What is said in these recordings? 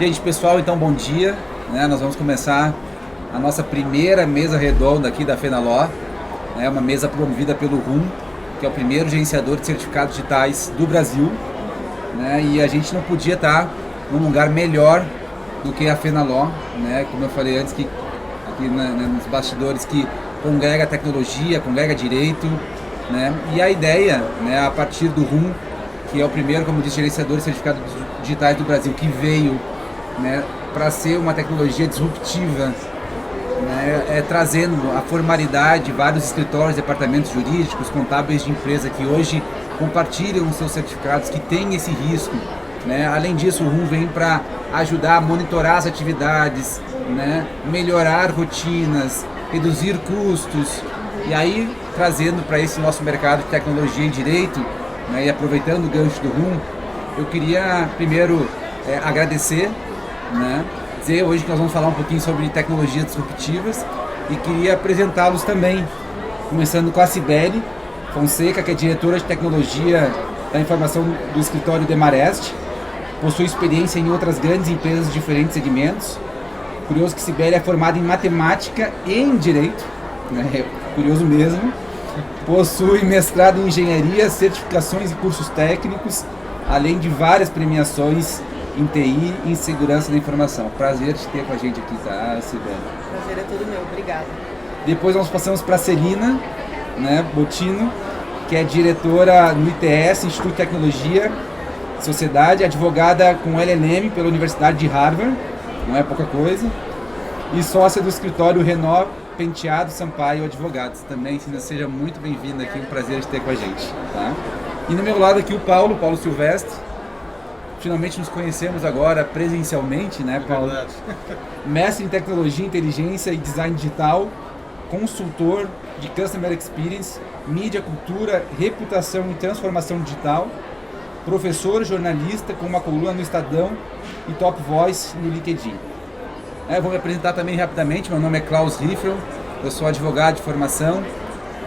Gente, pessoal, então bom dia, né? Nós vamos começar a nossa primeira mesa redonda aqui da Fenaló, né? Uma mesa promovida pelo RUM, que é o primeiro gerenciador de certificados digitais do Brasil, né? E a gente não podia estar num lugar melhor do que a Fenaló, né? Como eu falei antes, que aqui nos bastidores, que congrega tecnologia, congrega direito, né? E a ideia, né, a partir do RUM, que é o primeiro, como disse, gerenciador de certificados digitais do Brasil, que veio, né, para ser uma tecnologia disruptiva, né, trazendo a formalidade, vários escritórios, departamentos jurídicos, contábeis de empresa que hoje compartilham os seus certificados, que têm esse risco, né? Além disso, o RUM vem para ajudar a monitorar as atividades, né, melhorar rotinas, reduzir custos, e aí trazendo para esse nosso mercado de tecnologia e direito, né, e aproveitando o gancho do RUM, eu queria primeiro agradecer, né, dizer hoje que nós vamos falar um pouquinho sobre tecnologias disruptivas e queria apresentá-los também, começando com a Cibele Fonseca, que é diretora de tecnologia da informação do escritório Demarest, possui experiência em outras grandes empresas de diferentes segmentos. Curioso que Cibele é formada em matemática e em direito, né, curioso mesmo, possui mestrado em engenharia, certificações e cursos técnicos, além de várias premiações em TI e em segurança da informação. Prazer te ter com a gente aqui, tá, Cibele? Prazer é todo meu, obrigada. Depois nós passamos para a Celina, né, Botino, que é diretora no ITS, Instituto de Tecnologia, Sociedade, advogada com LLM pela Universidade de Harvard, não é pouca coisa, e sócia do escritório Renó Penteado Sampaio Advogados. Também, seja muito bem-vinda aqui, um prazer te ter com a gente, tá? E no meu lado aqui o Paulo Silvestre. Finalmente nos conhecemos agora presencialmente, né, Paulo? Verdade. Mestre em tecnologia, inteligência e design digital, consultor de Customer Experience, mídia, cultura, reputação e transformação digital, professor, jornalista com uma coluna no Estadão e Top Voice no LinkedIn. Eu vou me apresentar também rapidamente. Meu nome é Klaus Riffel, eu sou advogado de formação,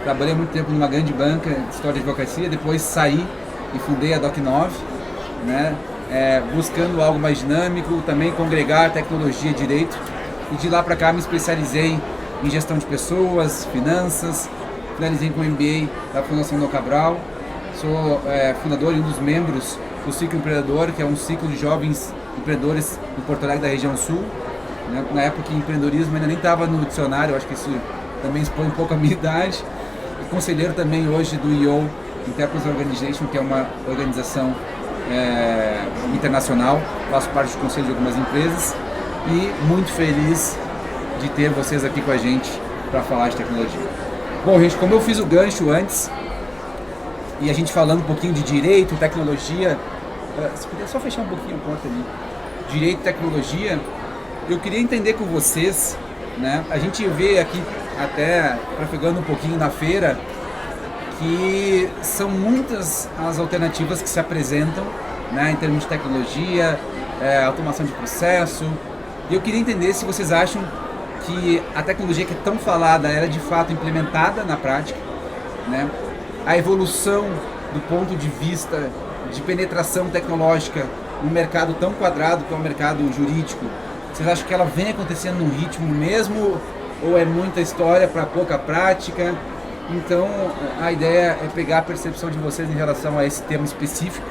trabalhei muito tempo numa grande banca de história de advocacia, depois saí e fundei a Doc9, né? Buscando algo mais dinâmico, também congregar tecnologia e direito, e de lá para cá me especializei em gestão de pessoas, finanças, finalizei com MBA da Fundação Dom Cabral, sou fundador e um dos membros do Ciclo Empreendedor, que é um ciclo de jovens empreendedores em Porto Alegre da região sul, né? Na época que empreendedorismo ainda nem estava no dicionário, eu acho que isso também expõe um pouco a minha idade, e conselheiro também hoje do IO, Enterprise Organization, que é uma organização internacional, faço parte do conselho de algumas empresas e muito feliz de ter vocês aqui com a gente para falar de tecnologia. Bom, gente, como eu fiz o gancho antes e a gente falando um pouquinho de direito, tecnologia, se puder só fechar um pouquinho a porta ali, direito e tecnologia, eu queria entender com vocês, né? A gente vê aqui até trafegando um pouquinho na feira que são muitas as alternativas que se apresentam, né, em termos de tecnologia, automação de processo. E eu queria entender se vocês acham que a tecnologia que é tão falada, ela é de fato implementada na prática, né? A evolução do ponto de vista de penetração tecnológica num mercado tão quadrado que é o mercado jurídico, vocês acham que ela vem acontecendo num ritmo mesmo ou é muita história para pouca prática? Então, a ideia é pegar a percepção de vocês em relação a esse tema específico,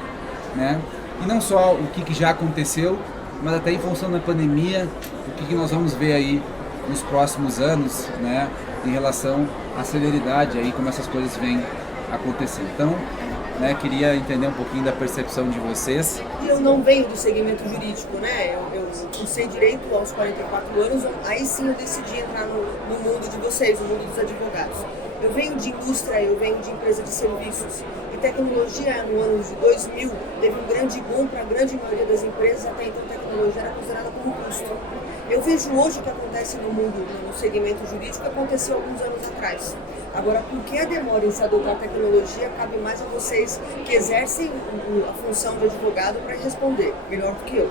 né? E não só o que já aconteceu, mas até em função da pandemia, o que nós vamos ver aí nos próximos anos, né? Em relação à celeridade aí, como essas coisas vêm acontecendo. Então, né, queria entender um pouquinho da percepção de vocês. Eu não venho do segmento jurídico, né? Eu cursei direito aos 44 anos, aí sim eu decidi entrar no mundo de vocês, no mundo dos advogados. Eu venho de indústria, eu venho de empresa de serviços. E tecnologia, no ano de 2000, teve um grande boom para a grande maioria das empresas, até então tecnologia era considerada como custo. Eu vejo hoje o que acontece no mundo, no segmento jurídico, que aconteceu alguns anos atrás. Agora, por que a demora em se adotar a tecnologia, cabe mais a vocês que exercem a função de advogado para responder, melhor do que eu.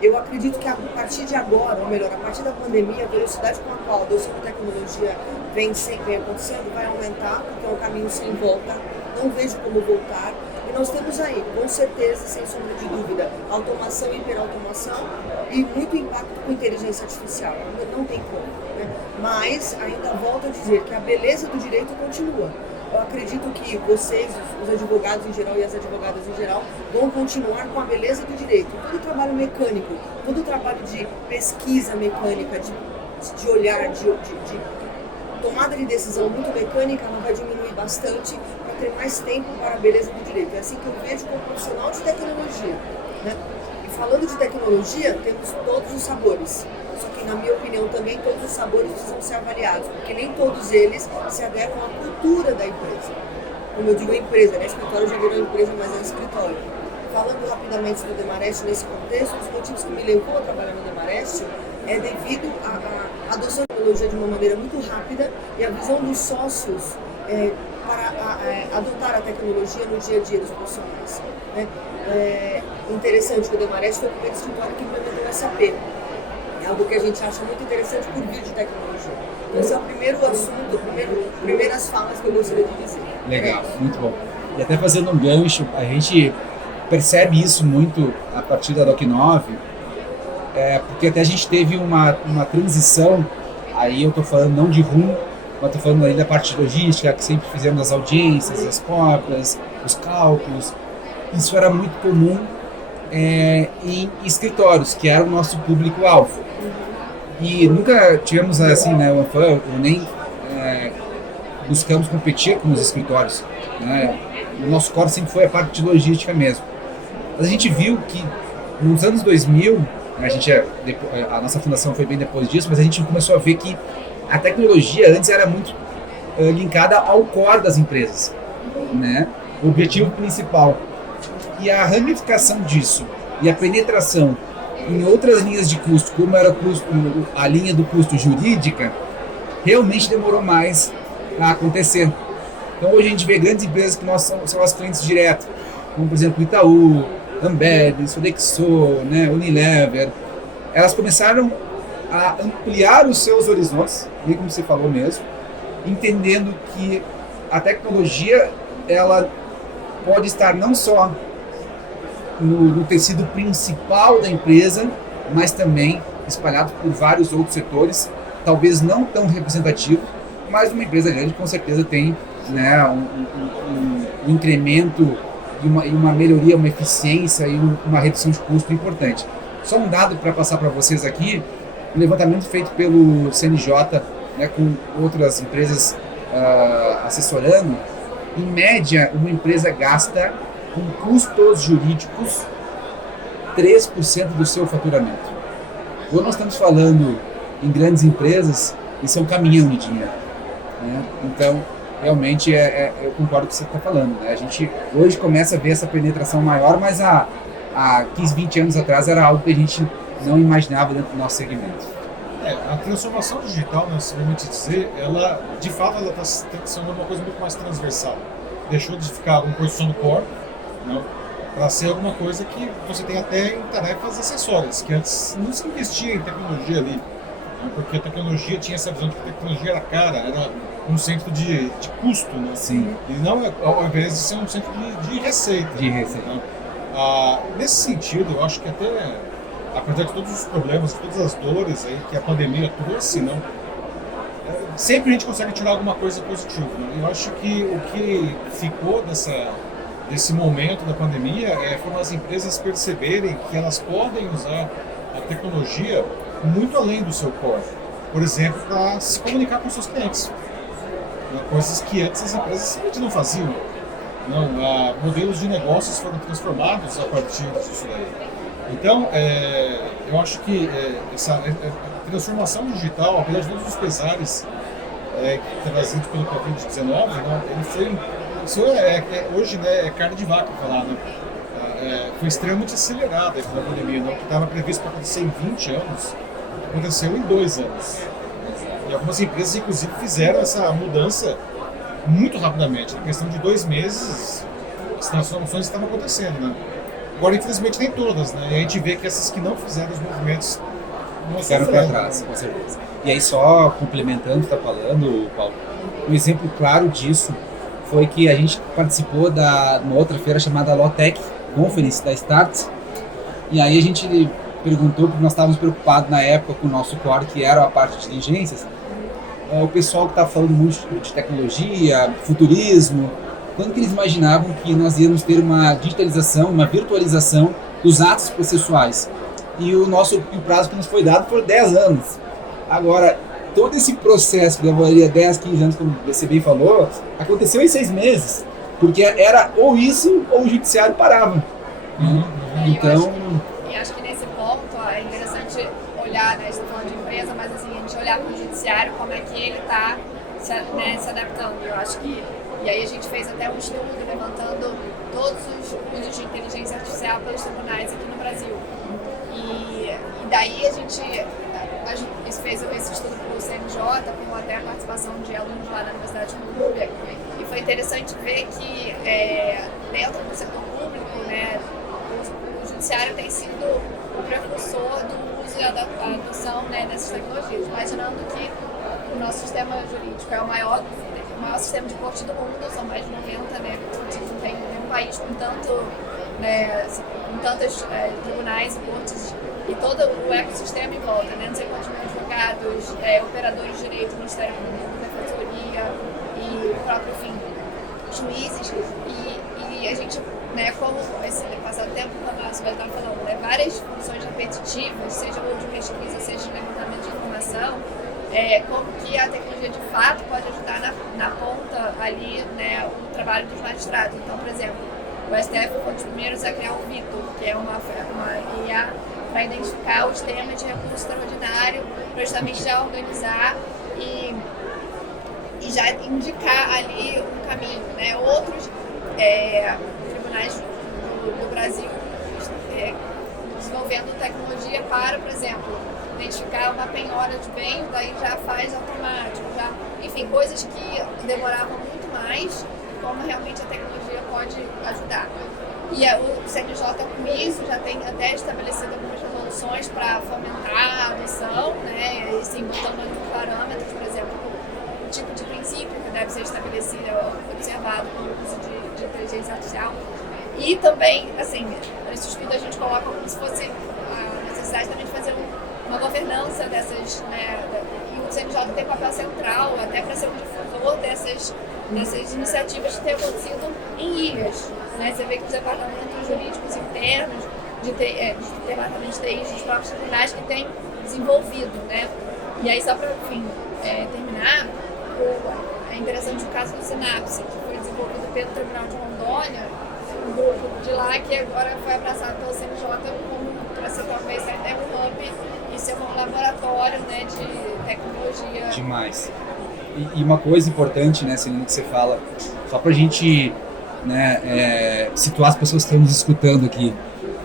Eu acredito que a partir de agora, ou melhor, a partir da pandemia, a velocidade com a qual a adoção de tecnologia vem acontecendo vai aumentar, porque é um caminho sem volta, não vejo como voltar. E nós temos aí, com certeza, sem sombra de dúvida, automação e hiperautomação e muito impacto com inteligência artificial. Não tem como, né? Mas ainda volto a dizer que a beleza do direito continua. Eu acredito que vocês, os advogados em geral e as advogadas em geral, vão continuar com a beleza do direito. Todo o trabalho mecânico, todo o trabalho de pesquisa mecânica, de olhar, de tomada de decisão muito mecânica, ela vai diminuir bastante para ter mais tempo para a beleza do direito. É assim que eu vejo como profissional de tecnologia, né? E falando de tecnologia, temos todos os sabores. Só que, na minha opinião, também todos os sabores precisam ser avaliados, porque nem todos eles se adequam à cultura da empresa. Como eu digo, empresa, né? Escritório já virou empresa, mas é escritório. Falando rapidamente do Demarest nesse contexto, os motivos que me levou a trabalhar no Demarest é devido à adoção da tecnologia de uma maneira muito rápida e a visão dos sócios para adotar a tecnologia no dia a dia dos profissionais, né? Interessante que o Demarest foi o primeiro escritório que implementou o SAP. É algo que a gente acha muito interessante por vir de tecnologia. Então, esse é o primeiro assunto, primeiras falas que eu gostaria de dizer. Legal, muito bom. E até fazendo um gancho, a gente percebe isso muito a partir da Doc9, porque até a gente teve uma transição, aí eu estou falando não de RUM, mas estou falando aí da parte de logística, que sempre fizemos as audiências, as cópias, os cálculos. Isso era muito comum em escritórios, que era o nosso público-alvo. E nunca tivemos assim, né, nem buscamos competir com os escritórios, né? O nosso core sempre foi a parte de logística mesmo. Mas a gente viu que nos anos 2000, a nossa fundação foi bem depois disso, mas a gente começou a ver que a tecnologia antes era muito linkada ao core das empresas, né? O objetivo principal. E a ramificação disso e a penetração em outras linhas de custo, como era a linha do custo jurídica, realmente demorou mais a acontecer. Então hoje a gente vê grandes empresas que são as clientes direto, como por exemplo Itaú, Ambev, Sodexo, né, Unilever. Elas começaram a ampliar os seus horizontes, bem como você falou mesmo, entendendo que a tecnologia ela pode estar não só no tecido principal da empresa, mas também espalhado por vários outros setores, talvez não tão representativo, mas uma empresa grande com certeza tem, né, um incremento e uma melhoria, uma eficiência e uma redução de custo importante. Só um dado para passar para vocês aqui, um levantamento feito pelo CNJ, né, com outras empresas assessorando, em média uma empresa gasta com custos jurídicos 3% do seu faturamento. Quando nós estamos falando em grandes empresas, isso é um caminhão de dinheiro, né? Então, realmente, eu concordo com o que você está falando, né? A gente hoje começa a ver essa penetração maior, mas há 15, 20 anos atrás era algo que a gente não imaginava dentro do nosso segmento. A transformação digital, né, se permite dizer, ela, de fato, ela está sendo uma coisa muito mais transversal. Deixou de ficar alguma coisa só no core, para ser alguma coisa que você tem até em tarefas acessórias, que antes não se investia em tecnologia ali, né, porque a tecnologia tinha essa visão de que a tecnologia era cara, era um centro de custo, né? Sim. E não ao invés de ser um centro de receita. Né? Nesse sentido, eu acho que até, apesar de todos os problemas, de todas as dores aí que a pandemia trouxe, não, sempre a gente consegue tirar alguma coisa positiva. Né? Eu acho que o que ficou desse momento da pandemia foram as empresas perceberem que elas podem usar a tecnologia muito além do seu core. Por exemplo, para se comunicar com seus clientes. Né? Coisas que antes as empresas simplesmente não faziam. Modelos de negócios foram transformados a partir disso daí. Então, eu acho que essa transformação digital, apesar de todos os pesares trazidos pelo Covid-19, né, ele foi... Isso hoje, né, é carne de vaca falar, né? Foi extremamente acelerada pela pandemia, né? O que estava previsto para acontecer em 20 anos, aconteceu em 2 anos. E algumas empresas, inclusive, fizeram essa mudança muito rapidamente. Na questão de 2 meses, as transformações estavam acontecendo, né? Agora, infelizmente, nem todas, né? E a gente vê que essas que não fizeram os movimentos não Ficaram para sofreram. trás, com certeza. E aí, só complementando o que você está falando, Paulo, um exemplo claro disso foi que a gente participou de uma outra feira chamada Lotec Conference da Start, e aí a gente perguntou, porque nós estávamos preocupados na época com o nosso core, que era a parte de inteligências, o pessoal que estava falando muito de tecnologia, futurismo, quando que eles imaginavam que nós íamos ter uma digitalização, uma virtualização dos atos processuais. E o prazo que nos foi dado foi 10 anos. Agora, todo esse processo que levaria 10, 15 anos, como você bem falou, aconteceu em 6 meses. Porque era ou isso ou o judiciário parava. Então... Eu acho que nesse ponto é interessante olhar, né, a gente está falando de empresa, mas assim, a gente olhar para o judiciário, como é que ele está se adaptando. Eu acho que, e aí a gente fez até um estudo levantando todos os usos de inteligência artificial pelos tribunais aqui no Brasil. E daí a gente fez esse estudo para o CNJ, com até a participação de alunos lá da Universidade de Colômbia, e foi interessante ver que dentro do setor público, né, o judiciário tem sido o precursor do uso e adoção, né, dessas tecnologias, imaginando que o nosso sistema jurídico é o maior sistema de corte do mundo, são mais de 90, né, não tem nenhum país com tanto, né, com tantos tribunais e cortes e todo o ecossistema em volta, né, não sei quantos mil advogados, operadores de direito, Ministério Público, Defensoria e o próprio, enfim, juízes, e a gente, né, como esse passado tempo, como a Sibeli estava falando, né, várias funções repetitivas, seja de pesquisa, seja de levantamento de informação, como que a tecnologia de fato pode ajudar na ponta ali, né, o trabalho dos magistrados. Então, por exemplo, o STF foi um dos primeiros a criar o Vitor, que é uma IA para identificar os temas de recurso extraordinário, para justamente já organizar e já indicar ali um caminho, né? Outros tribunais do Brasil desenvolvendo tecnologia para, por exemplo, identificar uma penhora de bens, daí já faz automático, enfim, coisas que demoravam muito mais, como realmente a tecnologia pode ajudar. E o CNJ com isso já tem até estabelecido algumas resoluções para fomentar a adoção, né, e sim, botando alguns parâmetros, por exemplo, o tipo de princípio que deve ser estabelecido, observado com o uso de inteligência artificial. E também, assim, nesse estudo a gente coloca como se fosse a necessidade também de fazer uma governança dessas, né, e o CNJ tem papel central, até para ser um difusor dessas iniciativas que têm acontecido em ilhas. Né? Você vê que os departamentos jurídicos internos, de departamentos de TI, dos próprios tribunais que têm desenvolvido. Né? E aí, só para, terminar, é interessante o caso do Sinapse, que foi desenvolvido pelo Tribunal de Rondônia, um grupo de lá que agora foi abraçado pelo CNJ para ser talvez até um hub e ser um laboratório, né, de tecnologia. Demais. E uma coisa importante, né, Celina, que você fala, só pra gente, né, situar as pessoas que estão nos escutando aqui.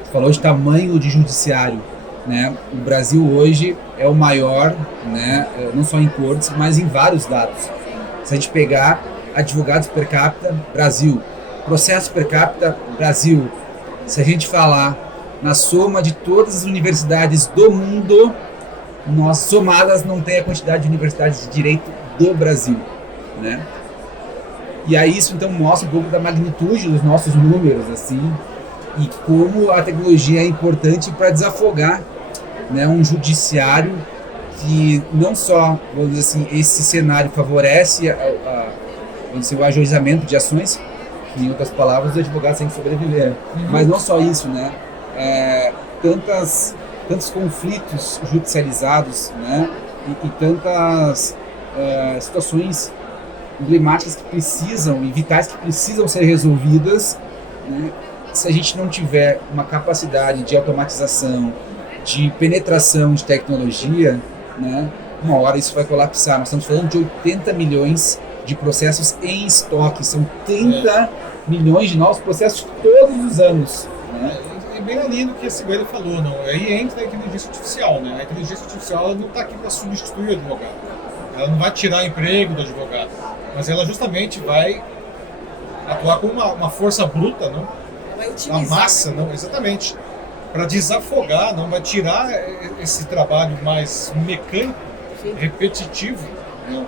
Você falou de tamanho de judiciário, né? O Brasil hoje é o maior, né, não só em cortes, mas em vários dados. Sim. Se a gente pegar advogados per capita, Brasil. Processo per capita, Brasil. Se a gente falar na soma de todas as universidades do mundo, nós somadas não tem a quantidade de universidades de direito do Brasil, né? E aí isso então mostra um pouco da magnitude dos nossos números, assim, e como a tecnologia é importante para desafogar, né, um judiciário que não só, vamos dizer assim, esse cenário favorece o ajuizamento de ações, que, em outras palavras, os advogados têm que sobreviver, mas não só isso, né? Tantos conflitos judicializados, né? E tantas situações emblemáticas que precisam e vitais que precisam ser resolvidas, né? Se a gente não tiver uma capacidade de automatização, de penetração de tecnologia, né? Uma hora isso vai colapsar. Nós estamos falando de 80 milhões de processos em estoque, são 30 milhões de novos processos todos os anos, né? É bem ali do que a Sibeli falou, não? Aí entra a inteligência artificial, né? A inteligência artificial ela não está aqui para substituir o advogado, ela não vai tirar o emprego do advogado, mas ela justamente vai atuar como uma força bruta, não? vai a otimizar, massa, né? não, exatamente, para desafogar, não vai tirar esse trabalho mais mecânico, Sim. repetitivo, né,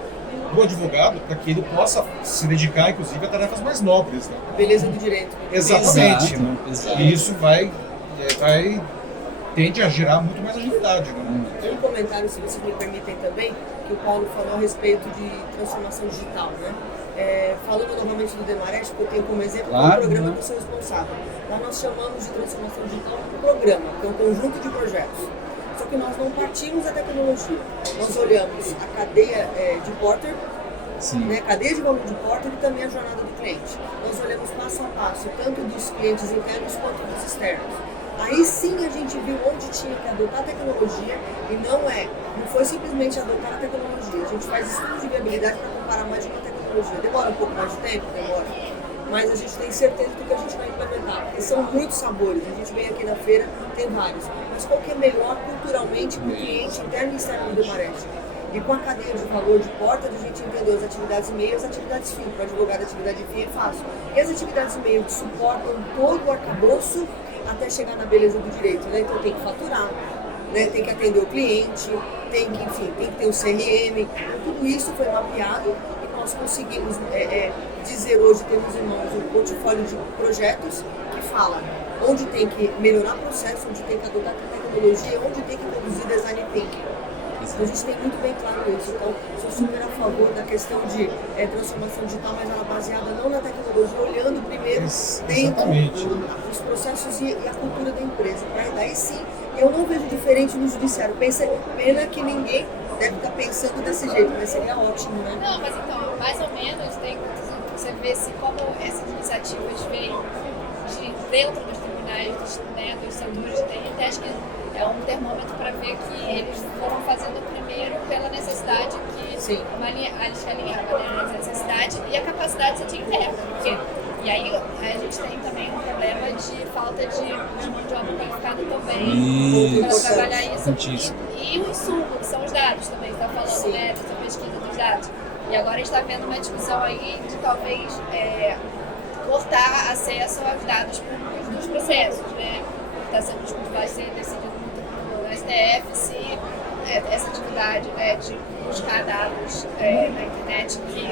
do advogado, para que ele possa se dedicar, inclusive, a tarefas mais nobres. Né? Beleza do direito. Exatamente. Exato, Né? exato. E isso tende a gerar muito mais agilidade. Né? Tem um comentário, se vocês me permitem também, que o Paulo falou a respeito de transformação digital, né? Falando novamente do Demarest, que eu tenho como exemplo, Claro, o programa né? que eu sou responsável. Lá nós chamamos de transformação digital um programa, que é um conjunto de projetos. Só que nós não partimos da tecnologia. Nós olhamos a cadeia de Porter, Sim. né, cadeia de valor de Porter e também a jornada do cliente. Nós olhamos passo a passo, tanto dos clientes internos quanto dos externos. Aí sim a gente viu onde tinha que adotar a tecnologia e não foi simplesmente adotar a tecnologia. A gente faz estudos de viabilidade para comparar mais de uma tecnologia. Demora um pouco mais de tempo? Demora. Mas a gente tem certeza do que a gente vai implementar, porque são muitos sabores. A gente vem aqui na feira, tem vários. Mas qual que é melhor culturalmente para o cliente interno e externo do Demarest? E com a cadeia de valor de porta, a gente entendeu as atividades meio e as atividades fim. Para o advogado, a atividade fim é fácil. E as atividades meio que suportam todo o arcabouço até chegar na beleza do direito, né? Então tem que faturar, né? Tem que atender o cliente, tem que ter um CRM. Então, tudo isso foi mapeado e nós conseguimos dizer hoje, temos em mãos um portfólio de projetos que fala onde tem que melhorar o processo, onde tem que adotar tecnologia, onde tem que produzir design thinking. Então, a gente tem muito bem claro isso. Então, sou super a favor da questão de transformação digital, mas ela baseada não na tecnologia, olhando primeiro dentro os processos e a cultura da empresa. Daí sim, eu não vejo diferente no judiciário. Pena que ninguém deve estar pensando desse jeito, mas seria ótimo, né? Não, mas então, mais ou menos, você vê se como essas iniciativas vêm de dentro dos tribunais, dos setores de TI, acho que é um termômetro para ver que eles foram fazendo primeiro pela necessidade que Sim. eles alinhavam, né? A necessidade e a capacidade de interna. E aí a gente tem também um problema de falta de mão de obra qualificada também para trabalhar isso. E o insumo, que são os dados também, você está falando, Sim. né, da pesquisa dos dados. E agora a gente está vendo uma discussão aí de talvez cortar acesso aos dados públicos dos processos, né? Está sendo discutido, vai ser decidido no STF se essa atividade, né, de buscar dados na internet, que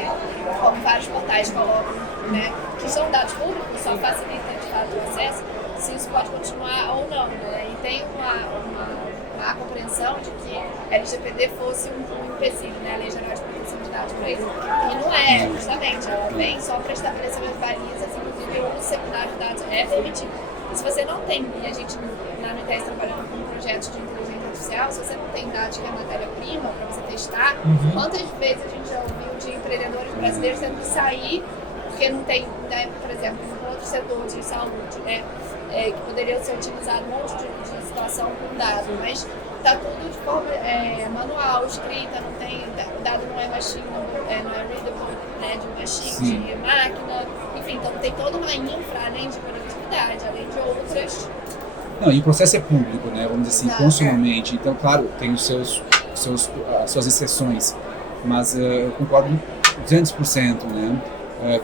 como vários portais colocam, né, que são dados públicos, só facilita de fato o acesso, se isso pode continuar ou não, né? E tem uma compreensão de que a LGPD fosse um empecilho, né, a Lei Geral de Proteção de Dados para isso. E não é, justamente, ela vem só para estabelecer as balizas, inclusive o uso secundário de dados é permitido. E se você não tem, e a gente na Unites trabalhando com projetos de inteligência artificial, se você não tem dados que é matéria-prima para você testar, quantas vezes a gente já ouviu de empreendedores brasileiros tendo que sair porque não tem, né, por exemplo, um outro setor de saúde, né, que poderia ser utilizado um monte de situação com dado, mas está tudo de forma manual, escrita, não tem, o dado não é machine, não é readable, né, de machine, Sim. de máquina, enfim, então tem toda uma infra, além de conectividade, além de outras. Não, e o processo é público, né? Vamos dizer assim, Exato. consumalmente. Então, claro, tem as suas exceções, mas eu concordo 200%, né?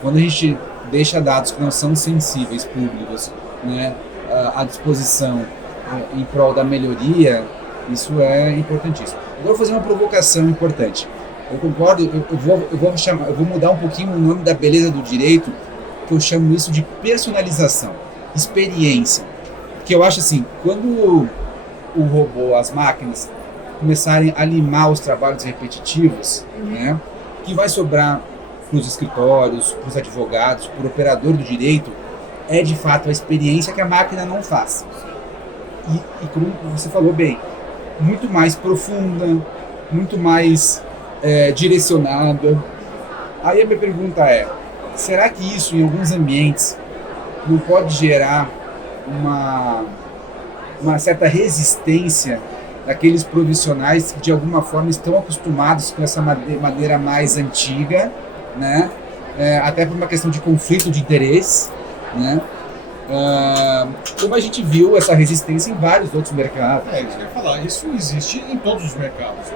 Quando a gente deixa dados que não são sensíveis, públicos, né, à disposição em prol da melhoria, isso é importantíssimo. Eu vou fazer uma provocação importante. Eu concordo, eu vou mudar um pouquinho o nome da beleza do direito, que eu chamo isso de personalização, experiência. Porque eu acho assim, quando o robô, as máquinas começarem a limar os trabalhos repetitivos, né, que vai sobrar para os escritórios, para os advogados, para o operador do direito, é de fato a experiência que a máquina não faz. E como você falou bem, muito mais profunda, muito mais direcionada. Aí a minha pergunta é, será que isso em alguns ambientes não pode gerar uma certa resistência daqueles profissionais que de alguma forma estão acostumados com essa maneira mais antiga, né? Até por uma questão de conflito de interesse, né? Como a gente viu essa resistência em vários outros mercados. Isso que eu ia falar, isso existe em todos os mercados,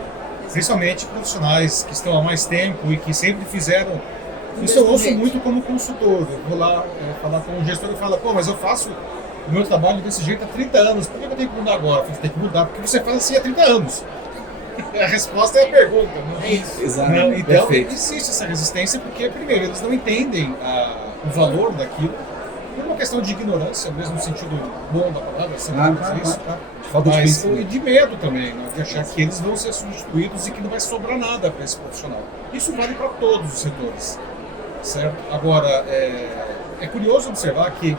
principalmente profissionais que estão há mais tempo e que sempre fizeram Isso eu ouço muito como consultor. Eu vou lá falar com o gestor e falo, pô, mas eu faço o meu trabalho desse jeito há 30 anos, por que eu tenho que mudar agora? Você tem que mudar porque você faz assim há 30 anos. A resposta é a pergunta. Né? É isso. Exatamente. Então, Perfeito. existe essa resistência porque, primeiro, eles não entendem o valor daquilo. Por uma questão de ignorância, mesmo no sentido bom da palavra, assim, isso. Falta de Mas conhecimento. e de medo também, né? De achar que eles vão ser substituídos e que não vai sobrar nada para esse profissional. Isso vale para todos os setores, certo? Agora, é curioso observar que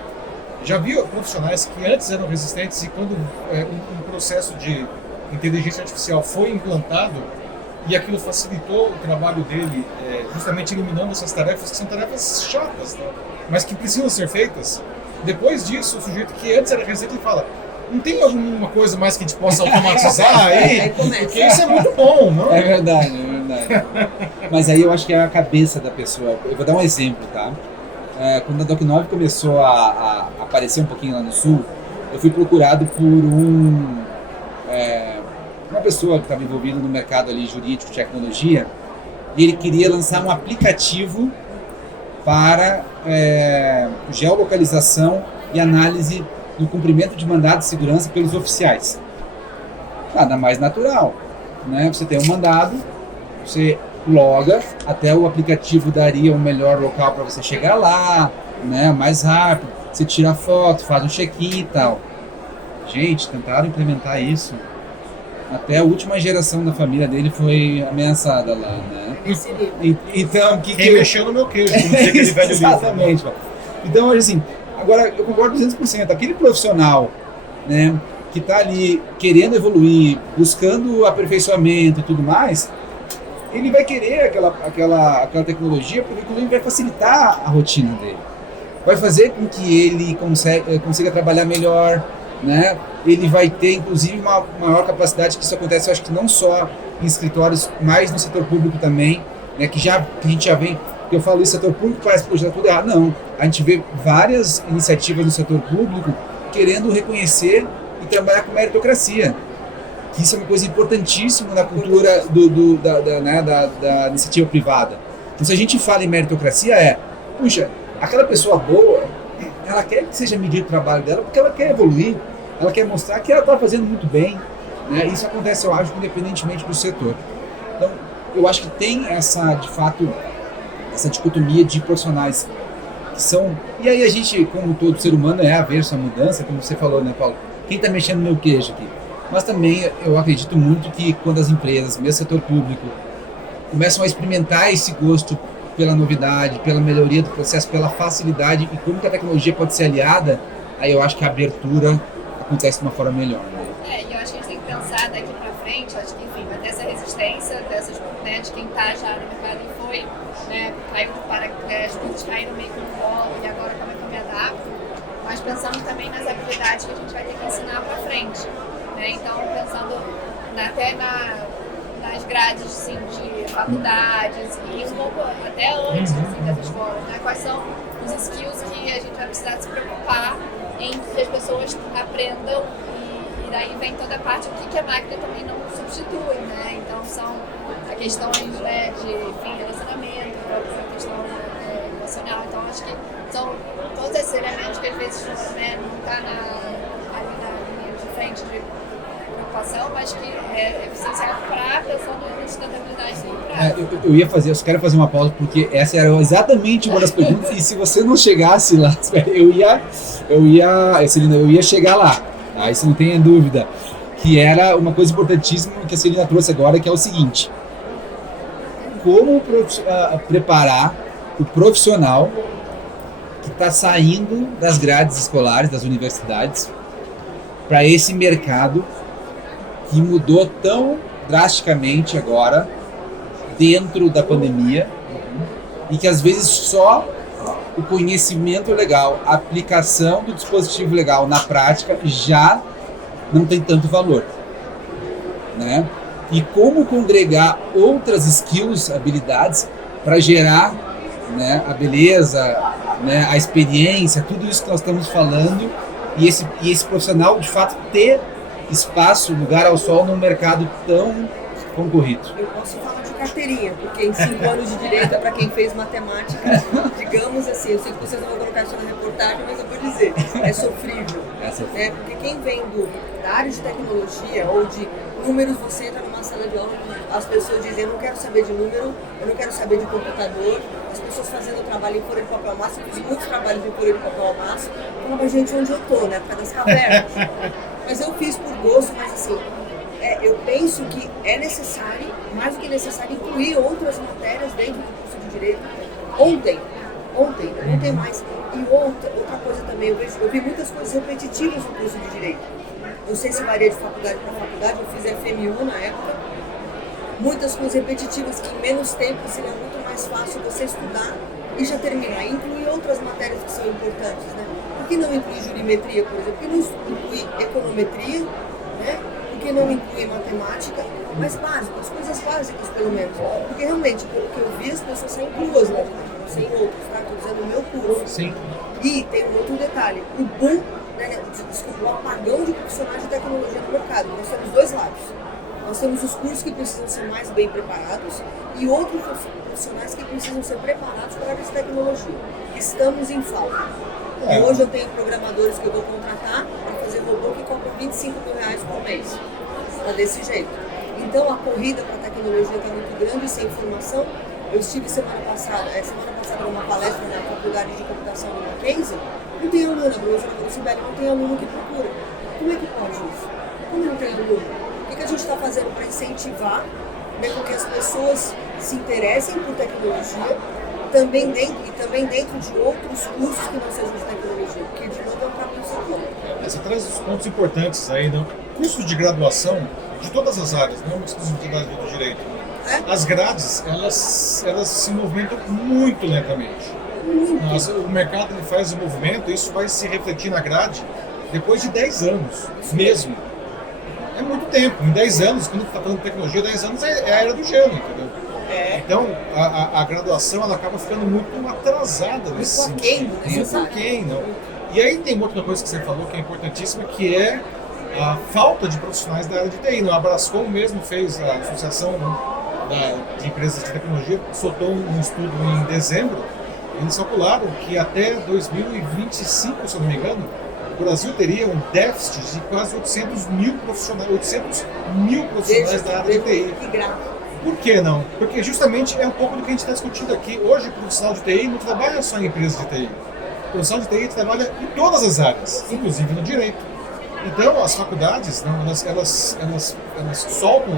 já vi profissionais que antes eram resistentes e quando um processo de inteligência artificial foi implantado e aquilo facilitou o trabalho dele, justamente eliminando essas tarefas que são tarefas chatas, né? Mas que precisam ser feitas. Depois disso, o sujeito que antes era resistente fala: não tem alguma coisa mais que a gente possa automatizar aí? Porque isso é muito bom, não? É verdade. Mas aí eu acho que é a cabeça da pessoa. Eu vou dar um exemplo, tá? Quando a Doc9 começou a aparecer um pouquinho lá no Sul, eu fui procurado por uma pessoa que estava envolvida no mercado ali jurídico, tecnologia, e ele queria lançar um aplicativo para geolocalização e análise do cumprimento de mandado de segurança pelos oficiais. Nada mais natural, né? Você tem um mandado, você loga, até o aplicativo daria um melhor local para você chegar lá, né? Mais rápido, você tira a foto, faz um check-in e tal. Gente, tentaram implementar isso. Até a última geração da família dele foi ameaçada lá, né? Então, Quem mexeu no meu queijo, como dizer aquele velho livro. Exatamente. Então, assim, agora eu concordo 200%. Aquele profissional, né, que está ali querendo evoluir, buscando aperfeiçoamento e tudo mais, ele vai querer aquela tecnologia porque inclusive vai facilitar a rotina dele. Vai fazer com que ele consiga trabalhar melhor, né? Ele vai ter, inclusive, uma maior capacidade, que isso acontece, eu acho que não só em escritórios, mas no setor público também, né? Que a gente já vem, que eu falo isso, setor público parece que está tudo errado. Não, a gente vê várias iniciativas no setor público querendo reconhecer e trabalhar com meritocracia. Que isso é uma coisa importantíssima na cultura da iniciativa privada. Então, se a gente fala em meritocracia, puxa, aquela pessoa boa, ela quer que seja medido o trabalho dela porque ela quer evoluir, ela quer mostrar que ela está fazendo muito bem, né? Isso acontece, eu acho, independentemente do setor. Então, eu acho que tem de fato, essa dicotomia de profissionais que são... E aí a gente, como todo ser humano, é averso à mudança, como você falou, né, Paulo? Quem está mexendo no meu queijo aqui? Mas também eu acredito muito que quando as empresas, mesmo setor público, começam a experimentar esse gosto pela novidade, pela melhoria do processo, pela facilidade e como que a tecnologia pode ser aliada, aí eu acho que a abertura acontece de uma forma melhor. Né? E eu acho que a gente tem que pensar daqui pra frente, acho que enfim, vai ter essa resistência de quem tá já no mercado e foi, né, caiu do paraquedas, muitos caíram meio que no colo e agora como é que eu me adapto, mas pensando também nas habilidades que a gente vai ter que ensinar pra frente, né? Então pensando até nas grades assim, de faculdades e um pouco até antes assim, das escolas, né? Quais são os skills que a gente vai precisar se preocupar em que as pessoas aprendam e daí vem toda a parte do que a máquina também não substitui, né? Então são questões, né, de relacionamento, a questão emocional, então acho que são todos esses elementos que às vezes, né, não está ali na linha de frente de preocupação, mas que é essencial para pensando em sustentabilidade. Eu ia fazer, eu quero fazer uma pausa porque essa era exatamente uma das perguntas e se você não chegasse lá, eu ia chegar lá, tá? Isso não tenha dúvida, que era uma coisa importantíssima que a Celina trouxe agora, que é o seguinte: como preparar o profissional que está saindo das grades escolares, das universidades, para esse mercado que mudou tão drasticamente agora, dentro da pandemia, e que às vezes só o conhecimento legal, a aplicação do dispositivo legal na prática já não tem tanto valor, né? E como congregar outras skills, habilidades, para gerar, né, a beleza, né, a experiência, tudo isso que nós estamos falando, e esse profissional de fato ter espaço, lugar ao sol num mercado tão concorrido. Eu posso falar de carteirinha, porque em 5 anos de direito, para quem fez matemática, digamos assim, eu sei que vocês não vão colocar isso na reportagem, mas eu vou dizer, é sofrível. Né? Porque quem vem da área de tecnologia ou de números, você entra numa sala de aula, as pessoas dizem, eu não quero saber de número, eu não quero saber de computador, as pessoas fazendo trabalho em folha de papel massa, eu fiz muitos trabalhos em folha de papel massa, eu falava, gente, onde eu tô, né, por causa das cavernas. Mas eu fiz por gosto, mas assim, eu penso que é necessário, mais do que necessário, incluir outras matérias dentro do curso de Direito. Ontem, não tem mais. E outra coisa também, eu vi muitas coisas repetitivas no curso de Direito. Não sei se varia de faculdade para faculdade, eu fiz FMU na época. Muitas coisas repetitivas que em menos tempo seria muito mais fácil você estudar e já terminar. E incluir outras matérias que são importantes, né? Por que não incluir jurimetria, por exemplo? Por que não incluir econometria, né? Por que não incluir matemática? Mas básicas, coisas básicas pelo menos. Porque realmente, pelo que eu vi, as pessoas saem cruas lá de dentro, não saem outros, tá? Estou dizendo o meu curso. Sim. E tem um outro detalhe, o boom, né, desculpa, o apagão de profissionais de tecnologia no mercado. Nós temos dois lados. Nós temos os cursos que precisam ser mais bem preparados e outros profissionais que precisam ser preparados para a área de tecnologia. Estamos em falta. E hoje eu tenho programadores que eu vou contratar para fazer robô que cobram R$25 mil por mês. Está desse jeito. Então a corrida para a tecnologia está muito grande e sem formação. Eu estive semana passada numa palestra na Faculdade de Computação do Mackenzie. Não tem aluno, a professora falou assim, velho, não tem aluno que procura. Como é que pode isso? Como não tem aluno? O que a gente está fazendo para incentivar, né, com que as pessoas se interessem por tecnologia, também dentro de outros cursos que não sejam de tecnologia, porque de novo é um caminho sem volta. Você traz os pontos importantes aí, né? Cursos de graduação de todas as áreas, não exclusividade do direito. As grades, elas se movimentam muito lentamente. O mercado ele faz o movimento, isso vai se refletir na grade depois de 10 anos, mesmo. É muito tempo. Em 10 anos, quando a gente está falando de tecnologia, 10 anos é a era do gelo, entendeu? Então, a graduação ela acaba ficando muito atrasada nesse sentido. Muito aquém, não. E aí tem outra coisa que você falou que é importantíssima, que é a falta de profissionais da área de TI. A Brascom mesmo fez, a Associação de Empresas de Tecnologia, soltou um estudo em dezembro, e eles calcularam que até 2025, se eu não me engano, o Brasil teria um déficit de quase 800 mil profissionais da área de TI. Por que não? Porque justamente é um pouco do que a gente está discutindo aqui. Hoje o profissional de TI não trabalha só em empresas de TI. O profissional de TI trabalha em todas as áreas, inclusive no direito. Então as faculdades, elas soltam,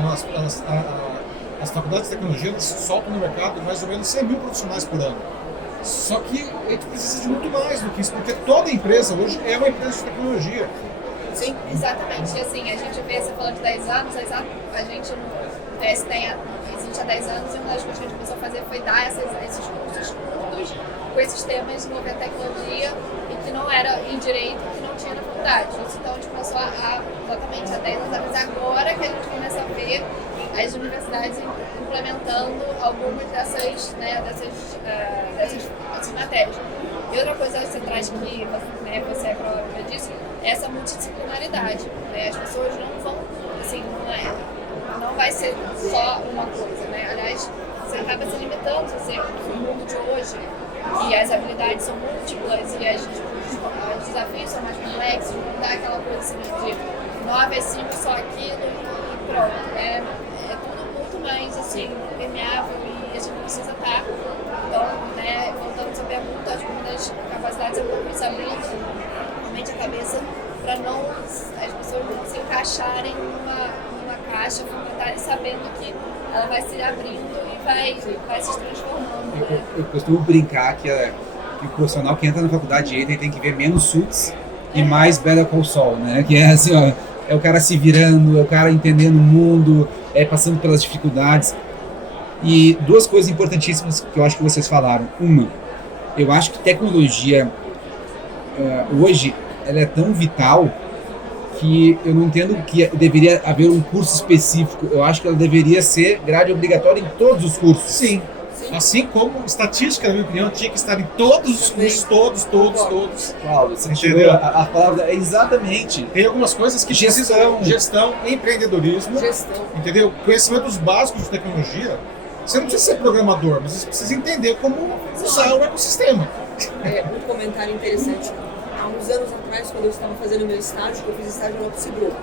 as faculdades de tecnologia elas soltam no mercado mais ou menos 100 mil profissionais por ano. Só que a gente precisa de muito mais do que isso, porque toda empresa hoje é uma empresa de tecnologia. Sim, exatamente. E assim, a gente vê, você falando de 10 anos, a gente no TST existe há 10 anos e uma das coisas que a gente começou a fazer foi dar esses cursos curtos com esses temas de desenvolver tecnologia e que não era em direito, que não tinha na faculdade. Então a gente começou exatamente há 10 anos, agora que a gente começa a ver as universidades implementando algumas dessas matérias. E outra coisa que você traz que você é prova disso, é essa multidisciplinaridade. Né? As pessoas não vão, assim, não vai ser só uma coisa, né? Aliás, você acaba se limitando, no mundo de hoje, que as habilidades são múltiplas e os desafios são mais complexos, não dá aquela coisa assim de 9 a 5 só aquilo e pronto. É tudo muito mais assim, permeável e a gente precisa estar. Então, né, voltando a essa pergunta, acho que uma das capacidades é se abrindo realmente a cabeça para as pessoas não se encaixarem numa caixa, estarem sabendo que ela vai se abrindo e vai se transformando. Eu costumo brincar que o profissional que entra na faculdade de direito ele tem que ver menos Suits e mais Better Call Saul, né? Que é assim, ó, é o cara se virando, é o cara entendendo o mundo, passando pelas dificuldades. E duas coisas importantíssimas que eu acho que vocês falaram. Uma, eu acho que tecnologia hoje ela é tão vital que eu não entendo que deveria haver um curso específico. Eu acho que ela deveria ser grade obrigatória em todos os cursos. Sim. Assim como estatística, na minha opinião, tinha que estar em todos os cursos, todos. Paulo, você entendeu? A palavra é exatamente. Tem algumas coisas que gestão, empreendedorismo, entendeu? Conhecimento dos básicos de tecnologia. Você não precisa ser programador, mas você precisa entender como usar o ecossistema. Um comentário interessante. Há uns anos atrás, quando eu estava fazendo meu estágio, eu fiz estágio no Office Group,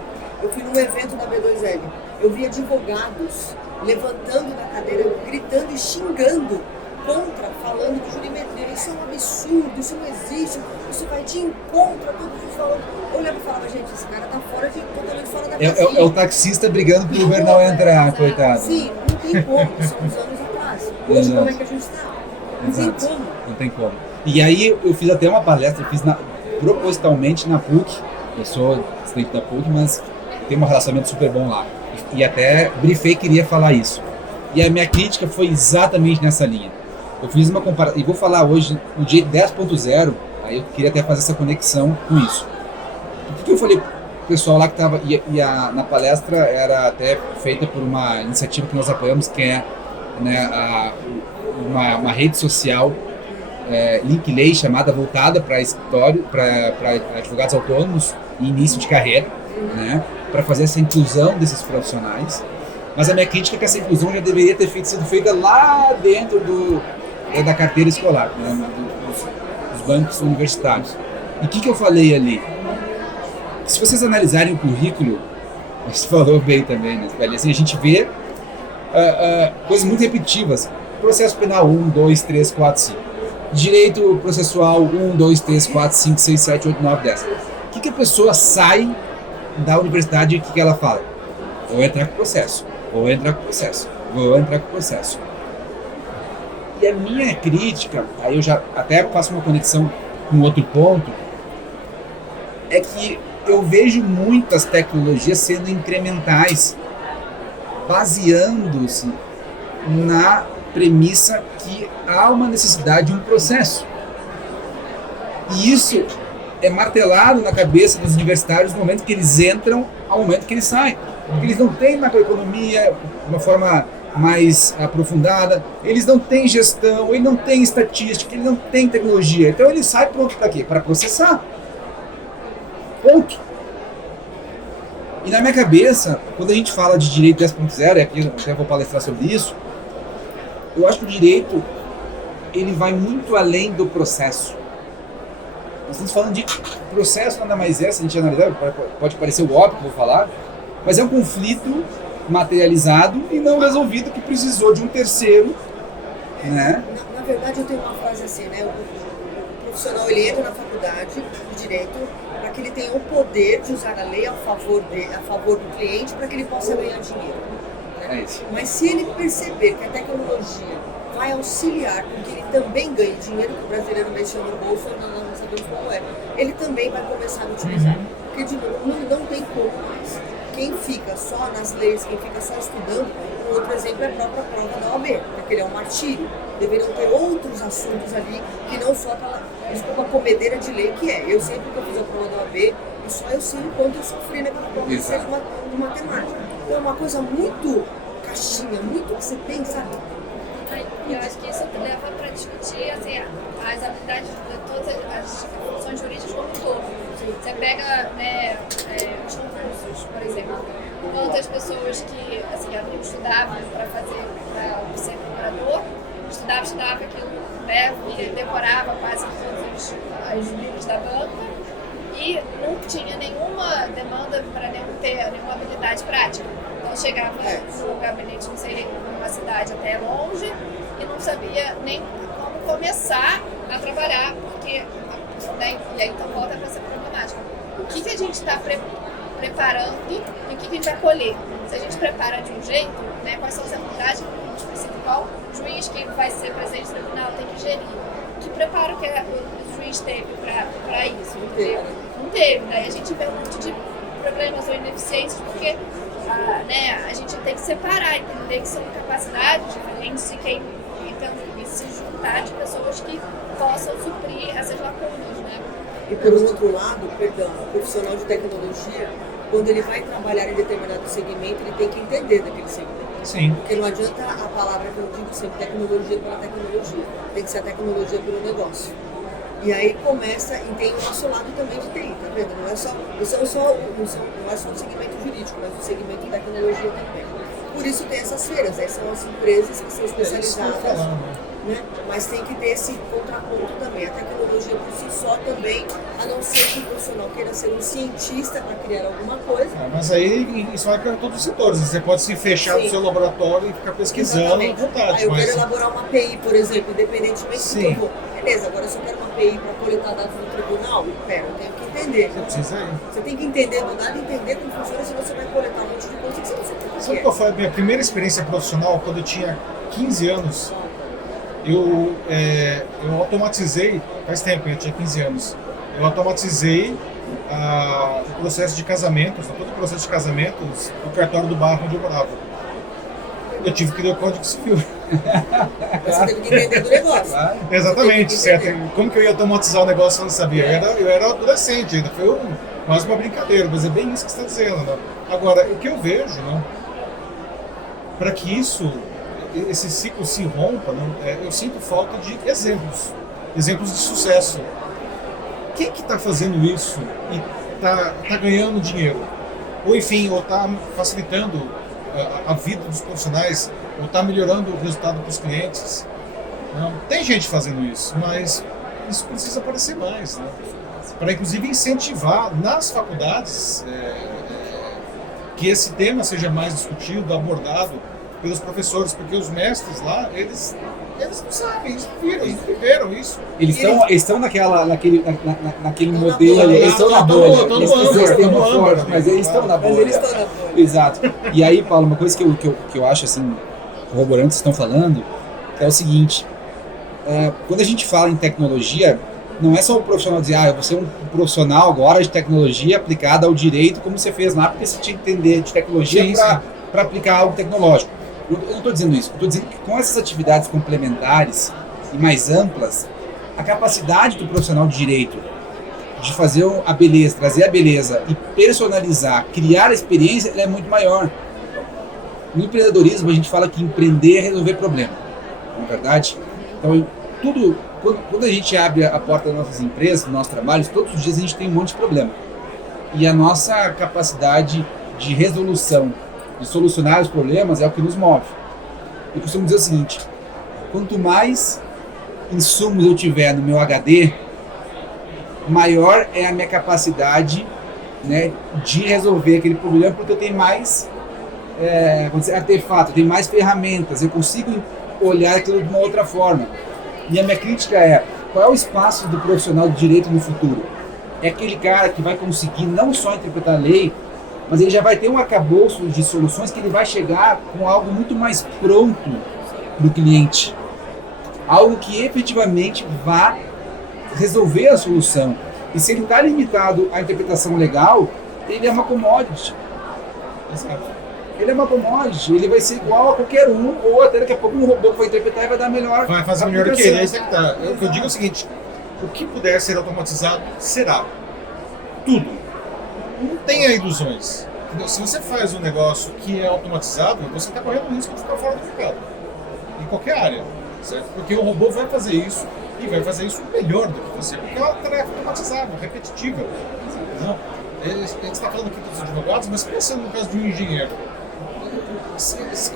eu fui num evento da B2L. Eu vi advogados levantando da cadeira, gritando e xingando contra, falando de jurimetria. Isso é um absurdo, isso não existe, isso vai de encontro a todos os valores. Eu olhava e falava, gente, esse cara tá totalmente fora da casinha. É o taxista brigando pro Uber não entrar, coitado. Sim, não tem como, são uns anos atrás. Hoje como é que a gente está? Não tem como. Não tem como. E aí eu fiz até uma palestra, eu fiz propositalmente na PUC. Eu sou estudante da PUC, mas tem um relacionamento super bom lá. E até brifei que iria falar isso. E a minha crítica foi exatamente nessa linha. Eu fiz uma comparação, e vou falar hoje no dia 10.0, aí eu queria até fazer essa conexão com isso. O que eu falei pro pessoal lá que estava, na palestra era até feita por uma iniciativa que nós apoiamos, que é, né, uma rede social, Linkley, chamada, voltada para escritório, para advogados autônomos e início de carreira, né, para fazer essa inclusão desses profissionais. Mas a minha crítica é que essa inclusão já deveria ter sido feita lá dentro da carteira escolar, né, dos bancos universitários. E o que eu falei ali? Se vocês analisarem o currículo, você falou bem também, né? Assim, a gente vê coisas muito repetitivas. Processo penal 1, 2, 3, 4, 5. Direito processual 1, 2, 3, 4, 5, 6, 7, 8, 9, 10. O que a pessoa sai da universidade e o que ela fala? Vou entrar com o processo, vou entrar com o processo, vou entrar com o processo. E a minha crítica, aí eu já até faço uma conexão com outro ponto, é que eu vejo muitas tecnologias sendo incrementais, baseando-se na premissa que há uma necessidade de um processo. E isso é martelado na cabeça dos universitários no momento que eles entram ao momento que eles saem. Porque eles não têm macroeconomia de uma forma mais aprofundada, eles não têm gestão, eles não têm estatística, eles não têm tecnologia. Então ele sai pronto para quê? Para processar. Ponto. E na minha cabeça, quando a gente fala de direito 10.0, e aqui eu até vou palestrar sobre isso, eu acho que o direito ele vai muito além do processo. Nós estamos falando de processo, nada mais é, se a gente analisar, pode parecer o óbvio que eu vou falar, mas é um conflito materializado e não resolvido que precisou de um terceiro, né? Na verdade, eu tenho uma frase assim, né? O profissional ele entra na faculdade de direito para que ele tenha o poder de usar a lei a favor do cliente para que ele possa ganhar dinheiro. Né? É isso. Mas se ele perceber que a tecnologia vai auxiliar com que ele também ganhe dinheiro, que o brasileiro mexeu no bolso, nós não sabemos como é, ele também vai começar a utilizar. Porque, de novo, não tem como mais. Quem fica só nas leis, quem fica só estudando, um outro exemplo é a própria prova da OAB, porque ele é um martírio. Deveriam ter outros assuntos ali que não só aquela comedeira de lei que é. Eu sempre que eu fiz a prova da OAB, e só eu sei o quanto eu sofri naquela prova de ser de matemática. Então é uma coisa muito caixinha, muito que você tem, sabe? Eu acho que isso leva para discutir assim, as habilidades de todas as funções jurídicas como um todo. Você pega, né, os concursos, por exemplo, quantas pessoas que assim, estudavam para ser procurador, estudava aquilo, né, e decorava quase todos os livros da banca e não tinha nenhuma demanda para ter nenhuma habilidade prática. Então chegava no gabinete, não sei, numa cidade até longe e não sabia nem como começar a trabalhar, porque, né, e aí então volta para essa problemática. O que a gente está preparando e o que a gente vai colher? Se a gente prepara de um jeito, né, quais são as habilidades que a gente precisa, qual juiz que vai ser presidente do tribunal tem que gerir? Que preparo que o juiz teve para isso? Entendeu? Não teve, daí a gente vê um monte de problemas ou ineficiências, porque né, a gente tem que separar, entender que são capacidades diferentes e quem e se juntar de pessoas que possam suprir essas lacunas, né? E por outro lado, o profissional de tecnologia, quando ele vai trabalhar em determinado segmento, ele tem que entender daquele segmento. Sim. Porque não adianta a palavra que eu digo sempre, tecnologia pela tecnologia. Tem que ser a tecnologia pelo negócio. E aí começa, e tem o nosso lado também de TI, tá vendo? Não é só o segmento jurídico, mas o segmento de tecnologia também. Por isso tem essas feiras, aí são as empresas que são especializadas, né? Mas tem que ter esse contraponto também. A tecnologia por si só também, a não ser que o profissional queira ser um cientista para criar alguma coisa. Mas aí isso vai para todos os setores. Você pode se fechar no seu laboratório e ficar pesquisando à vontade. Aí eu quero elaborar uma API, por exemplo, independentemente do que eu vou. Beleza, agora se eu quero uma API para coletar dados do tribunal, pera, eu tenho que entender. Você precisa ir. Você tem que entender do nada, entender como funciona, senão você vai coletar um monte de coisa que você não sabe o que Sabe qual foi a minha primeira experiência profissional? Quando eu tinha 15 anos, eu automatizei, faz tempo, eu tinha 15 anos, eu automatizei o processo de casamentos, todo o processo de casamentos do cartório do bairro onde eu morava. Eu tive que ler o Código Civil. Você teve que entender do negócio. Exatamente. Como que eu ia automatizar o negócio se eu não sabia? Eu era adolescente ainda, foi quase uma brincadeira, mas é bem isso que você está dizendo. Né? Agora, o que eu vejo, né, para que esse ciclo se rompa, né, eu sinto falta de exemplos de sucesso. Quem que está fazendo isso e está ganhando dinheiro? Ou enfim, ou está facilitando a vida dos profissionais, ou está melhorando o resultado para os clientes? Não, tem gente fazendo isso, mas isso precisa aparecer mais, né? Para inclusive incentivar nas faculdades que esse tema seja mais discutido, abordado pelos professores, porque os mestres lá, eles não sabem, eles viveram isso. Eles estão naquele modelo, eles estão na bolha, mas eles estão na bolha. Exato. E aí, Paulo, uma coisa que eu acho assim, corroborando o que vocês estão falando, é o seguinte, quando a gente fala em tecnologia, não é só o profissional dizer, eu vou ser um profissional agora de tecnologia aplicada ao direito, como você fez lá, porque você tinha que entender de tecnologia para aplicar algo tecnológico. Eu não estou dizendo isso, eu estou dizendo que com essas atividades complementares e mais amplas, a capacidade do profissional de direito de fazer a beleza, trazer a beleza e personalizar, criar a experiência, ela é muito maior. No empreendedorismo, a gente fala que empreender é resolver problema, não é verdade? Então, quando a gente abre a porta das nossas empresas, dos nossos trabalhos, todos os dias a gente tem um monte de problema. E a nossa capacidade de resolução, de solucionar os problemas é o que nos move. Eu costumo dizer o seguinte, quanto mais insumos eu tiver no meu HD, maior é a minha capacidade, né, de resolver aquele problema, porque eu tenho mais artefatos, eu tenho mais ferramentas, eu consigo olhar aquilo de uma outra forma. E a minha crítica é, qual é o espaço do profissional de direito no futuro? É aquele cara que vai conseguir não só interpretar a lei, mas ele já vai ter um arcabouço de soluções que ele vai chegar com algo muito mais pronto para o cliente. Algo que efetivamente vá resolver a solução. E se ele está limitado à interpretação legal, ele é uma commodity. Ele é uma commodity, ele vai ser igual a qualquer um, ou até daqui a pouco um robô que vai interpretar e vai dar melhor. Vai fazer melhor do que ele, é isso que tá. O que eu digo é o seguinte, o que puder ser automatizado, será. Tudo. Não tenha ilusões. Se você faz um negócio que é automatizado, você está correndo o risco de ficar fora do mercado. Em qualquer área. Certo? Porque o robô vai fazer isso e vai fazer isso melhor do que você. Porque é uma tarefa automatizada, repetitiva. Não? A gente está falando aqui dos advogados, mas pensando no caso de um engenheiro.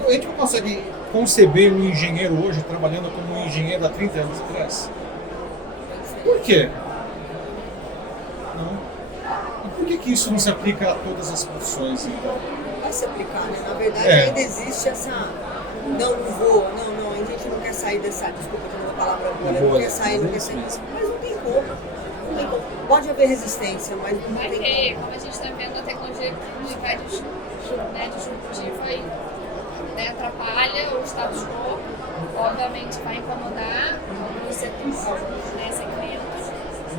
A gente não consegue conceber um engenheiro hoje trabalhando como um engenheiro há 30 anos atrás. Por quê? Não. E por que isso não se aplica a todas as profissões? Então? Vai se aplicar, né? Na verdade, ainda existe essa... Não vou, a gente não quer sair dessa... Desculpa, que não é uma palavra boa, não quer sair, mas não tem como. Não tem como. Pode haver resistência, mas não vai tem ter, como. como a gente está vendo a tecnologia que vai disruptiva e atrapalha o status quo, obviamente vai incomodar alguns setores, segmentos,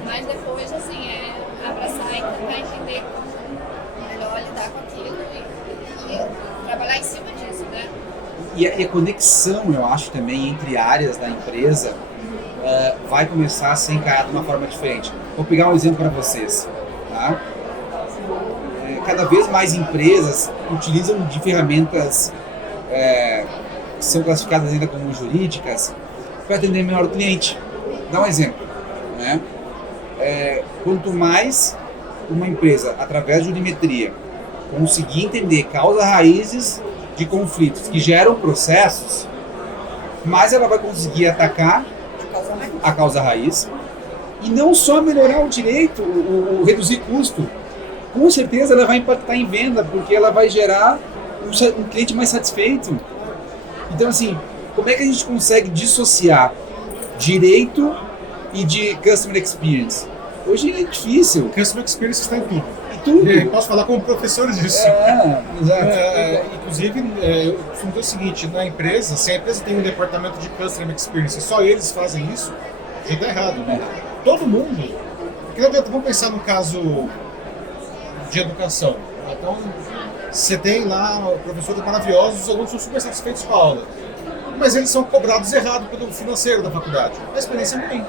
mas depois assim, abraçar e tentar entender como melhor lidar com aquilo e trabalhar em cima disso, né? E a conexão, eu acho, também entre áreas da empresa vai começar a ser encarada de uma forma diferente. Vou pegar um exemplo para vocês. Tá? Cada vez mais empresas utilizam de ferramentas que são classificadas ainda como jurídicas, para atender melhor o cliente. Dá um exemplo, né? Quanto mais uma empresa, através de jurimetria, conseguir entender causas raízes de conflitos que geram processos, mais ela vai conseguir atacar a causa raiz e não só melhorar o direito, reduzir custo. Com certeza ela vai impactar em venda, porque ela vai gerar um cliente mais satisfeito. Então, assim, como é que a gente consegue dissociar direito e de customer experience? Hoje é difícil. Customer experience está em tudo. Tudo. Posso falar como professor disso. Exato. Inclusive, eu costumo dizer o seguinte, na empresa, se a empresa tem um departamento de Customer Experience e só eles fazem isso, já está errado. Né? Todo mundo. Porque vamos pensar no caso de educação. Então, você tem lá professores maravilhosos, os alunos são super satisfeitos com a aula. Mas eles são cobrados errado pelo financeiro da faculdade. A experiência é ruim.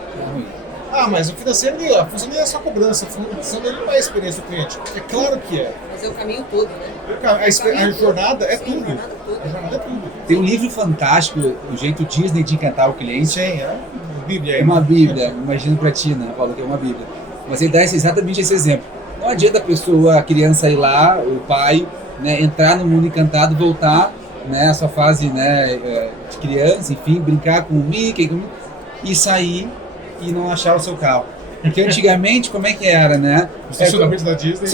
Mas o financeiro, a função dele é só cobrança, a função dele não é a experiência do cliente. É claro que é. Mas é o caminho todo, né? A jornada é tudo. A jornada é tudo. Tem um livro fantástico, O Jeito Disney de Encantar o Cliente. Sim, é uma bíblia. É uma bíblia, imagino pra ti, né, Paulo, que é uma bíblia. Mas ele dá exatamente esse exemplo. Não adianta a criança ir lá, o pai, né, entrar no mundo encantado, voltar, né, a sua fase, né, de criança, enfim, brincar com o Mickey e sair e não achar o seu carro. Porque antigamente, como é que era, né? O estacionamento da Disney.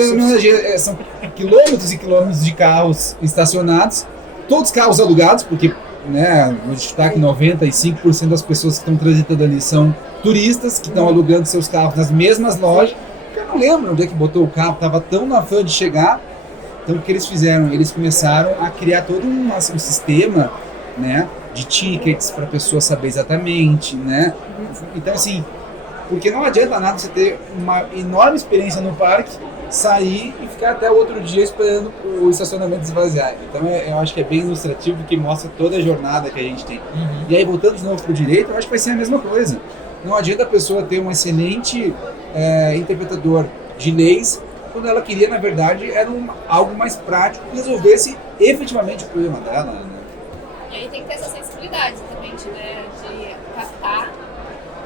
São quilômetros e quilômetros de carros estacionados, todos carros alugados, porque, né, vou destacar que 95% das pessoas que estão transitando ali são turistas, que estão alugando seus carros nas mesmas lojas. Eu não lembro onde é que botou o carro, estava tão na fã de chegar. Então o que eles fizeram? Eles começaram a criar todo um sistema, né, de tickets para a pessoa saber exatamente, né? Então, assim, porque não adianta nada você ter uma enorme experiência no parque, sair e ficar até o outro dia esperando o estacionamento esvaziar. Então eu acho que é bem ilustrativo, que mostra toda a jornada que a gente tem. E aí, voltando de novo para o direito, eu acho que vai ser a mesma coisa. Não adianta a pessoa ter um excelente interpretador de leis, quando ela queria, na verdade, era algo mais prático que resolvesse efetivamente o problema dela, né? E aí tem que ter essa sensibilidade também, né, de captar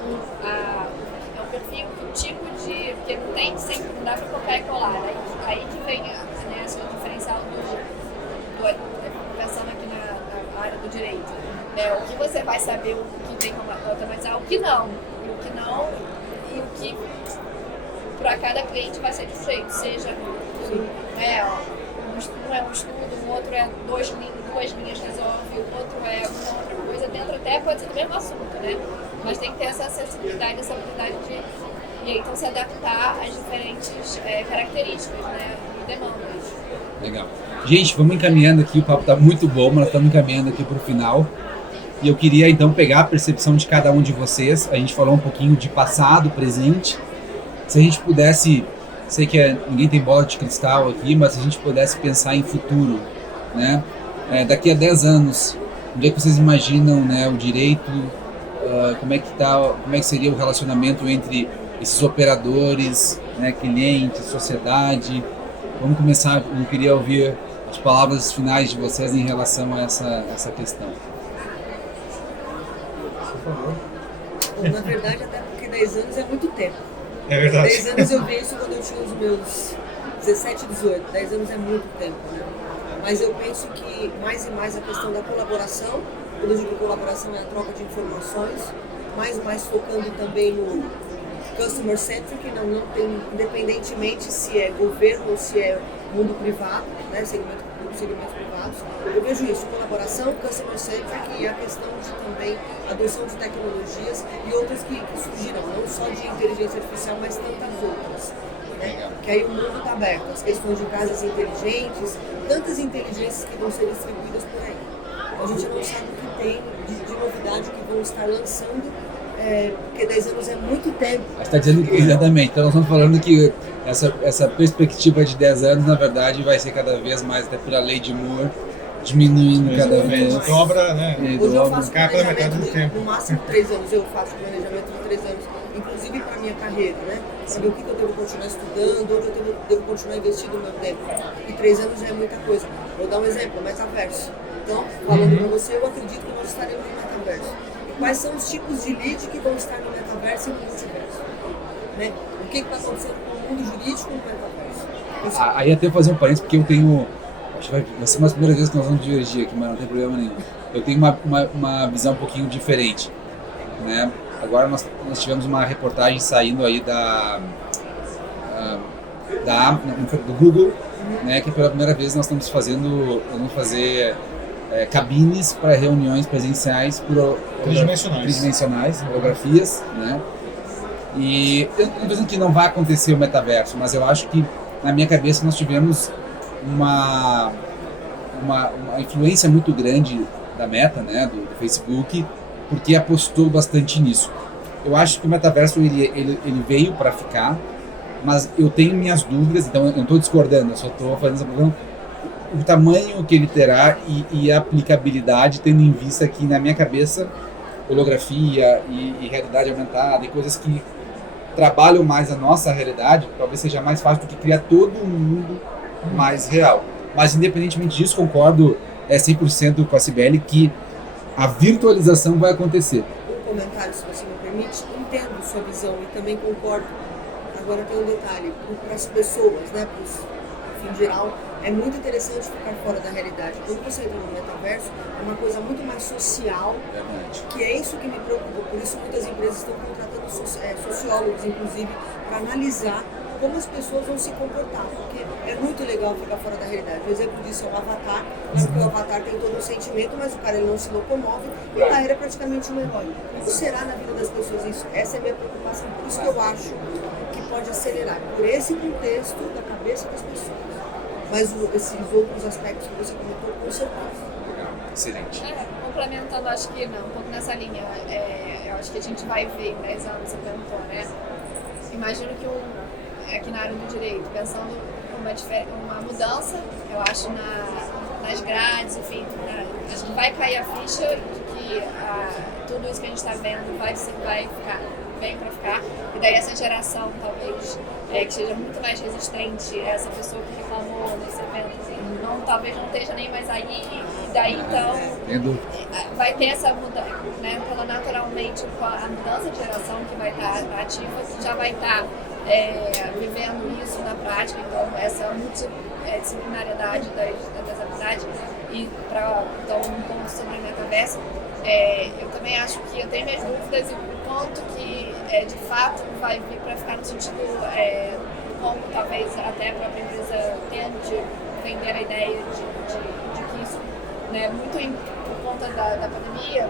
o perfil, o tipo de... Porque não tem sempre, não dá pra copiar e colar. Aí que vem, né, esse diferencial pensando aqui na área do direito. O que você vai saber, o que tem como automatizar, o que não. E o que para cada cliente vai ser de jeito, seja um é um estudo, um outro é duas linhas resolve, o outro é uma outra coisa, dentro até pode ser do mesmo assunto, né? Mas tem que ter essa sensibilidade, essa habilidade de e aí, então se adaptar às diferentes características, né, e demandas. Legal. Gente, vamos encaminhando aqui, o papo está muito bom, mas nós estamos encaminhando aqui para o final. E eu queria então pegar a percepção de cada um de vocês. A gente falou um pouquinho de passado, presente. Se a gente pudesse, sei que ninguém tem bola de cristal aqui, mas se a gente pudesse pensar em futuro, né? Daqui a 10 anos, onde é que vocês imaginam, né, o direito, como é que seria o relacionamento entre esses operadores, né, clientes, sociedade? Vamos começar, eu queria ouvir as palavras finais de vocês em relação a essa questão. Bom, na verdade, até porque 10 anos é muito tempo. É verdade. 10 anos eu vi isso quando eu tinha os meus 17, 18. 10 anos é muito tempo, né? Mas eu penso que mais e mais a questão da colaboração, quando eu digo colaboração é a troca de informações, mais e mais focando também no customer centric, não tem, independentemente se é governo ou se é mundo privado, né, segmentos privados, eu vejo isso, colaboração, customer centric e a questão de também adoção de tecnologias e outras que surgiram, não só de inteligência artificial, mas tantas outras. Né? Que aí o mundo está aberto, as questões de casas inteligentes, tantas inteligências que vão ser distribuídas por aí. A gente não sabe o que tem de novidade que vão estar lançando, porque 10 anos é muito tempo. Você está dizendo que, exatamente, então nós estamos falando que essa perspectiva de 10 anos, na verdade, vai ser cada vez mais, até pela lei de Moore, diminuindo cada vez. Dobra, né? Hoje eu faço planejamento no máximo 3 anos, eu faço planejamento de 3 anos, inclusive para a minha carreira, né? Saber o que eu devo continuar estudando, onde eu devo continuar investindo o meu tempo. E 3 anos já é muita coisa. Vou dar um exemplo, metaverso. Então, falando com você, eu acredito que nós estaremos no metaverso. E quais são os tipos de lead que vão estar no metaverso e no multiverso? Né? O que está acontecendo com o mundo jurídico no metaverso? Aí até fazer um parênteses, porque eu tenho... Acho que vai ser uma das primeiras vezes que nós vamos divergir aqui, mas não tem problema nenhum. Eu tenho uma visão um pouquinho diferente, né? Agora nós tivemos uma reportagem saindo aí do Google, né? Que pela primeira vez nós vamos fazer cabines para reuniões presenciais tridimensionais, holografias, né? E eu não estou dizendo que não vai acontecer o metaverso, mas eu acho que na minha cabeça nós tivemos uma influência muito grande da Meta, né, do Facebook, porque apostou bastante nisso. Eu acho que o metaverso ele veio para ficar, mas eu tenho minhas dúvidas, então eu não estou discordando, eu só estou fazendo essa pergunta. O tamanho que ele terá e a aplicabilidade, tendo em vista que na minha cabeça holografia e realidade aumentada e coisas que trabalham mais a nossa realidade, talvez seja mais fácil do que criar todo um mundo mais real. Mas independentemente disso, concordo 100% com a Cibele que a virtualização vai acontecer. Um comentário, se você me permite, entendo sua visão e também concordo. Agora tem um detalhe, para as pessoas, né, em geral, é muito interessante ficar fora da realidade. Quando você entra no metaverso, é uma coisa muito mais social, que é isso que me preocupa. Por isso muitas empresas estão contratando sociólogos, inclusive, para analisar como as pessoas vão se comportar, porque é muito legal ficar fora da realidade. O exemplo disso é o Avatar, porque o Avatar tem todo um sentimento, mas o cara ele não se locomove e lá ele é praticamente um herói. Como será na vida das pessoas isso? Essa é a minha preocupação, por isso que eu acho que pode acelerar, por esse contexto da cabeça das pessoas. Mas esses outros aspectos que você comentou, com certeza. Excelente. Complementando, acho que um pouco nessa linha, eu acho que a gente vai ver em 10 anos, você perguntou, né? Imagino que aqui na área do direito, pensando uma mudança, eu acho, nas grades, enfim, acho que vai cair a ficha de que tudo isso que a gente está vendo vai vem para ficar, e daí essa geração, talvez, que seja muito mais resistente, essa pessoa que reclamou nesse evento, assim, talvez não esteja nem mais aí, e daí então vai ter essa mudança, né, então naturalmente a mudança de geração que vai estar ativa, que já vai estar vivendo isso na prática, então essa multidisciplinariedade das habilidades. E então um ponto sobre o metaverso, eu também acho que eu tenho minhas dúvidas e o quanto que de fato vai vir para ficar no sentido como talvez até a própria empresa tende vender a ideia de que isso, né, muito por conta da pandemia,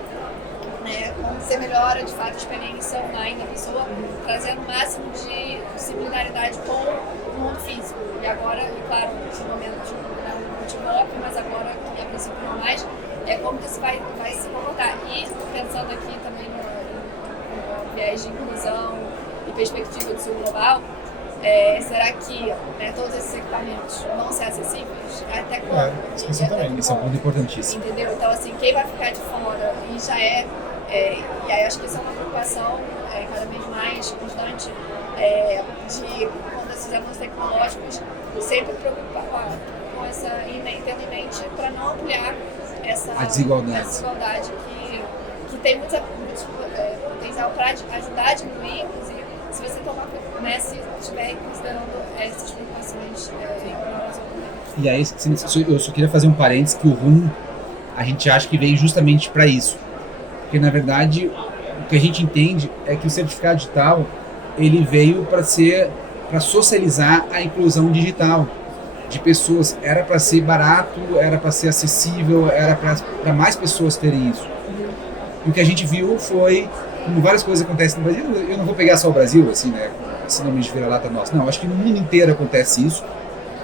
né, como você melhora de fato a experiência online da pessoa, trazendo o máximo de similaridade com o mundo físico. E agora, claro, nesse momento de multivoc, mas agora, a princípio não mais, como que isso vai se comportar. E pensando aqui também no viés de inclusão e perspectiva do sul global, será que todos esses equipamentos vão ser acessíveis? Até quando? Esse é um ponto importantíssimo. Entendeu? Então, assim, quem vai ficar de fora e já e aí acho que isso é uma preocupação cada vez mais constante de quando esses avanços tecnológicos sempre preocupar com essa tendo em mente para não ampliar essa desigualdade que tem muito potencial para ajudar a diminuir, inclusive, se você tomar, se estiver considerando essas preocupações. E aí, eu só queria fazer um parênteses que o RUM, a gente acha que veio justamente para isso. Porque, na verdade, o que a gente entende é que o certificado digital, ele veio para socializar a inclusão digital de pessoas. Era para ser barato, era para ser acessível, era para mais pessoas terem isso. E o que a gente viu foi, como várias coisas acontecem no Brasil, eu não vou pegar só o Brasil, assim, né, esse nome de vira-lata nosso. Não, acho que no mundo inteiro acontece isso,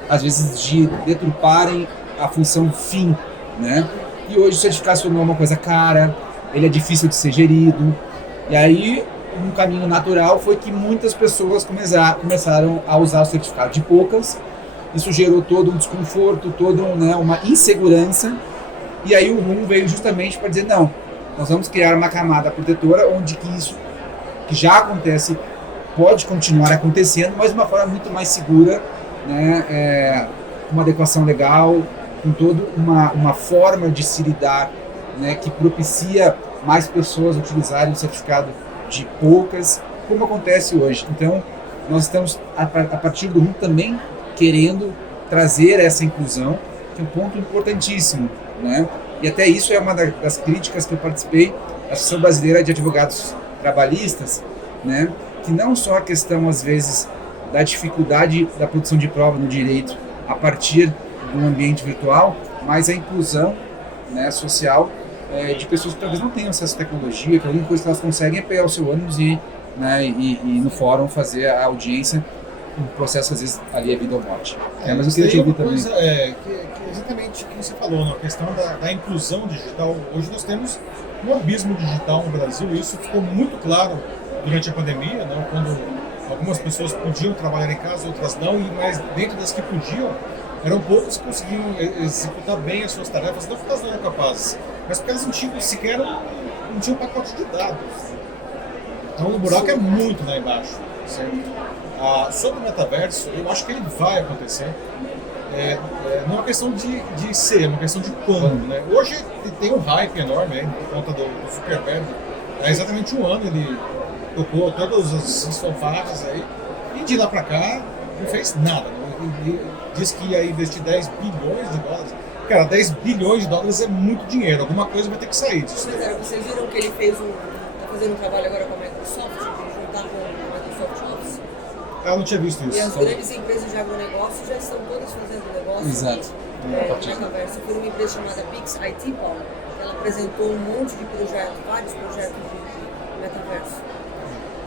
às vezes de deturparem a função fim, né? E hoje o certificado se tornou uma coisa cara, ele é difícil de ser gerido, e aí um caminho natural foi que muitas pessoas começaram a usar o certificado de poucas. Isso gerou todo um desconforto, toda uma insegurança, e aí o RUM veio justamente para dizer, não, nós vamos criar uma camada protetora onde que isso que já acontece pode continuar acontecendo, mas de uma forma muito mais segura, né, uma adequação legal, com toda uma forma de se lidar, né, que propicia mais pessoas utilizarem o certificado de poucas, como acontece hoje. Então, nós estamos, a partir do RUM, também querendo trazer essa inclusão, que é um ponto importantíssimo, né? E até isso é uma das críticas que eu participei da Associação Brasileira de Advogados Trabalhistas, né? Que não só a questão, às vezes, da dificuldade da produção de prova no direito a partir do ambiente virtual, mas a inclusão, né, social de pessoas que talvez não tenham acesso à tecnologia, que a única coisa que elas conseguem é pegar o seu ônibus e no fórum fazer a audiência, um processo às vezes ali é vida ou morte. Mas eu queria te ouvir também. Coisa, que exatamente o que você falou, na questão da inclusão digital. Hoje nós temos um abismo digital no Brasil, e isso ficou muito claro durante a pandemia, né, quando algumas pessoas podiam trabalhar em casa, outras não, mas dentro das que podiam, eram poucos que conseguiam executar bem as suas tarefas, não porque elas não eram capazes, mas porque elas não tinham sequer não tinham pacote de dados. Então o buraco é muito lá embaixo, certo? Sobre o metaverso, eu acho que ele vai acontecer. Não é uma questão de ser, é uma questão de quando, né? Hoje tem um hype enorme aí, por conta do Zuckerberg. Há exatamente um ano ele tocou todas as fanfarras aí, e de lá pra cá não fez nada. Ele disse que ia investir 10 bilhões de dólares. Cara, 10 bilhões de dólares é muito dinheiro, alguma coisa vai ter que sair disso. Pois é, vocês viram que ele está fazendo um trabalho agora com a Microsoft, de juntar com o Microsoft Office? Eu não tinha visto isso. E as grandes empresas de agronegócio já estão todas fazendo negócio. Exato. Metaverso. Foi uma empresa chamada Pix IT, Paulo. Ela apresentou um monte de projetos, vários projetos de metaverso.